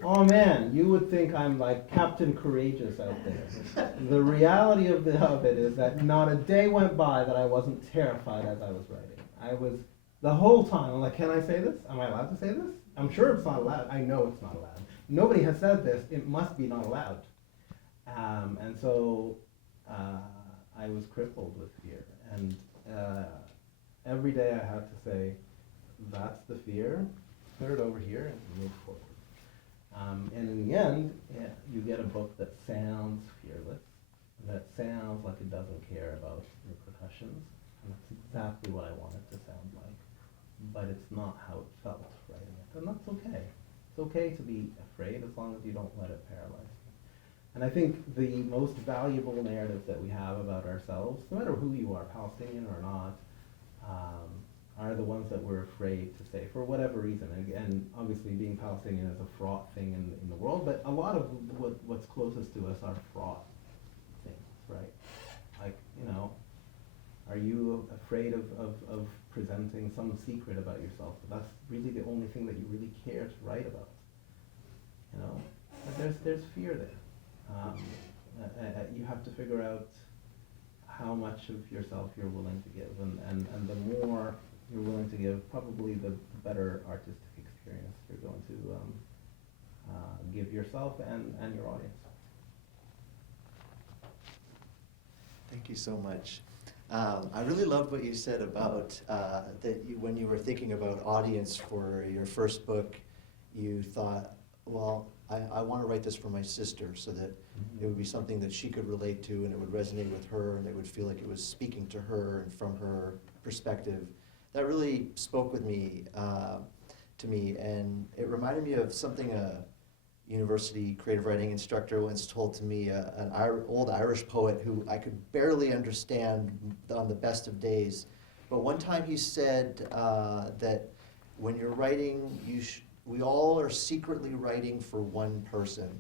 Oh man, you would think I'm like Captain Courageous out there. The reality of it is that not a day went by that I wasn't terrified as I was writing. I was the whole time. I'm like, can I say this? Am I allowed to say this? I'm sure it's not allowed. I know it's not allowed. Nobody has said this. It must be not allowed. And so I was crippled with fear. And every day I had to say, that's the fear, put it over here and move forward. And in the end, you get a book that sounds fearless, that sounds like it doesn't care about repercussions, and that's exactly what I want it to sound like. But it's not how it felt writing it, and that's okay. It's okay to be afraid as long as you don't let it paralyze you. And I think the most valuable narratives that we have about ourselves, no matter who you are, Palestinian or not, are the ones that we're afraid to say for whatever reason. And obviously being Palestinian is a fraught thing in the world, but a lot of what's closest to us are fraught things, right? Like, you know, are you afraid of presenting some secret about yourself? But that's really the only thing that you really care to write about. You know, but there's fear there. You have to figure out how much of yourself you're willing to give, and the more you're willing to give, probably the better artistic experience you're going to give yourself and your audience. Thank you so much. I really loved what you said about when you were thinking about audience for your first book, you thought, well, I want to write this for my sister so that it would be something that she could relate to and it would resonate with her and it would feel like it was speaking to her and from her perspective. That really spoke with me, to me, and it reminded me of something a university creative writing instructor once told to me, an old Irish poet who I could barely understand on the best of days. But one time he said that when you're writing, we all are secretly writing for one person,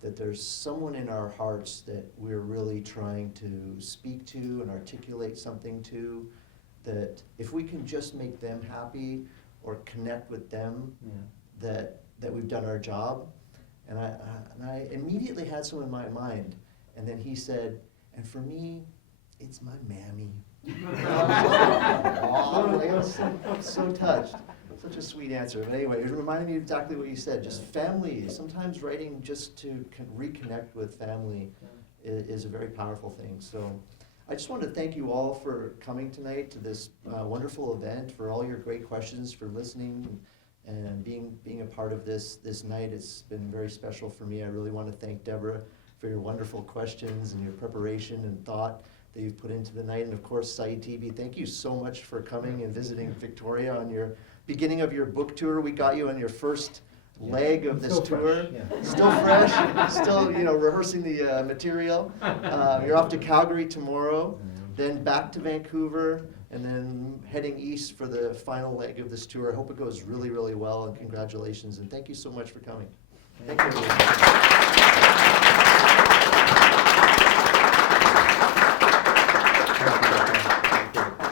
that there's someone in our hearts that we're really trying to speak to and articulate something to, that if we can just make them happy or connect with them, that we've done our job. And I immediately had someone in my mind, and then he said, and for me, it's my mammy. I was so touched. Such a sweet answer. But anyway, it reminded me exactly what you said. Just family. Sometimes writing just to reconnect with family is a very powerful thing. So I just wanted to thank you all for coming tonight to this wonderful event, for all your great questions, for listening and being a part of this night. It's been very special for me. I really want to thank Deborah for your wonderful questions and your preparation and thought that you've put into the night. And of course, Saeed Teebi, thank you so much for coming and visiting Victoria on your beginning of your book tour. We got you on your first leg of this tour. Still fresh, still rehearsing the material. You're off to Calgary tomorrow, then back to Vancouver, and then heading east for the final leg of this tour. I hope it goes really, really well, and congratulations, and thank you so much for coming. Thank you.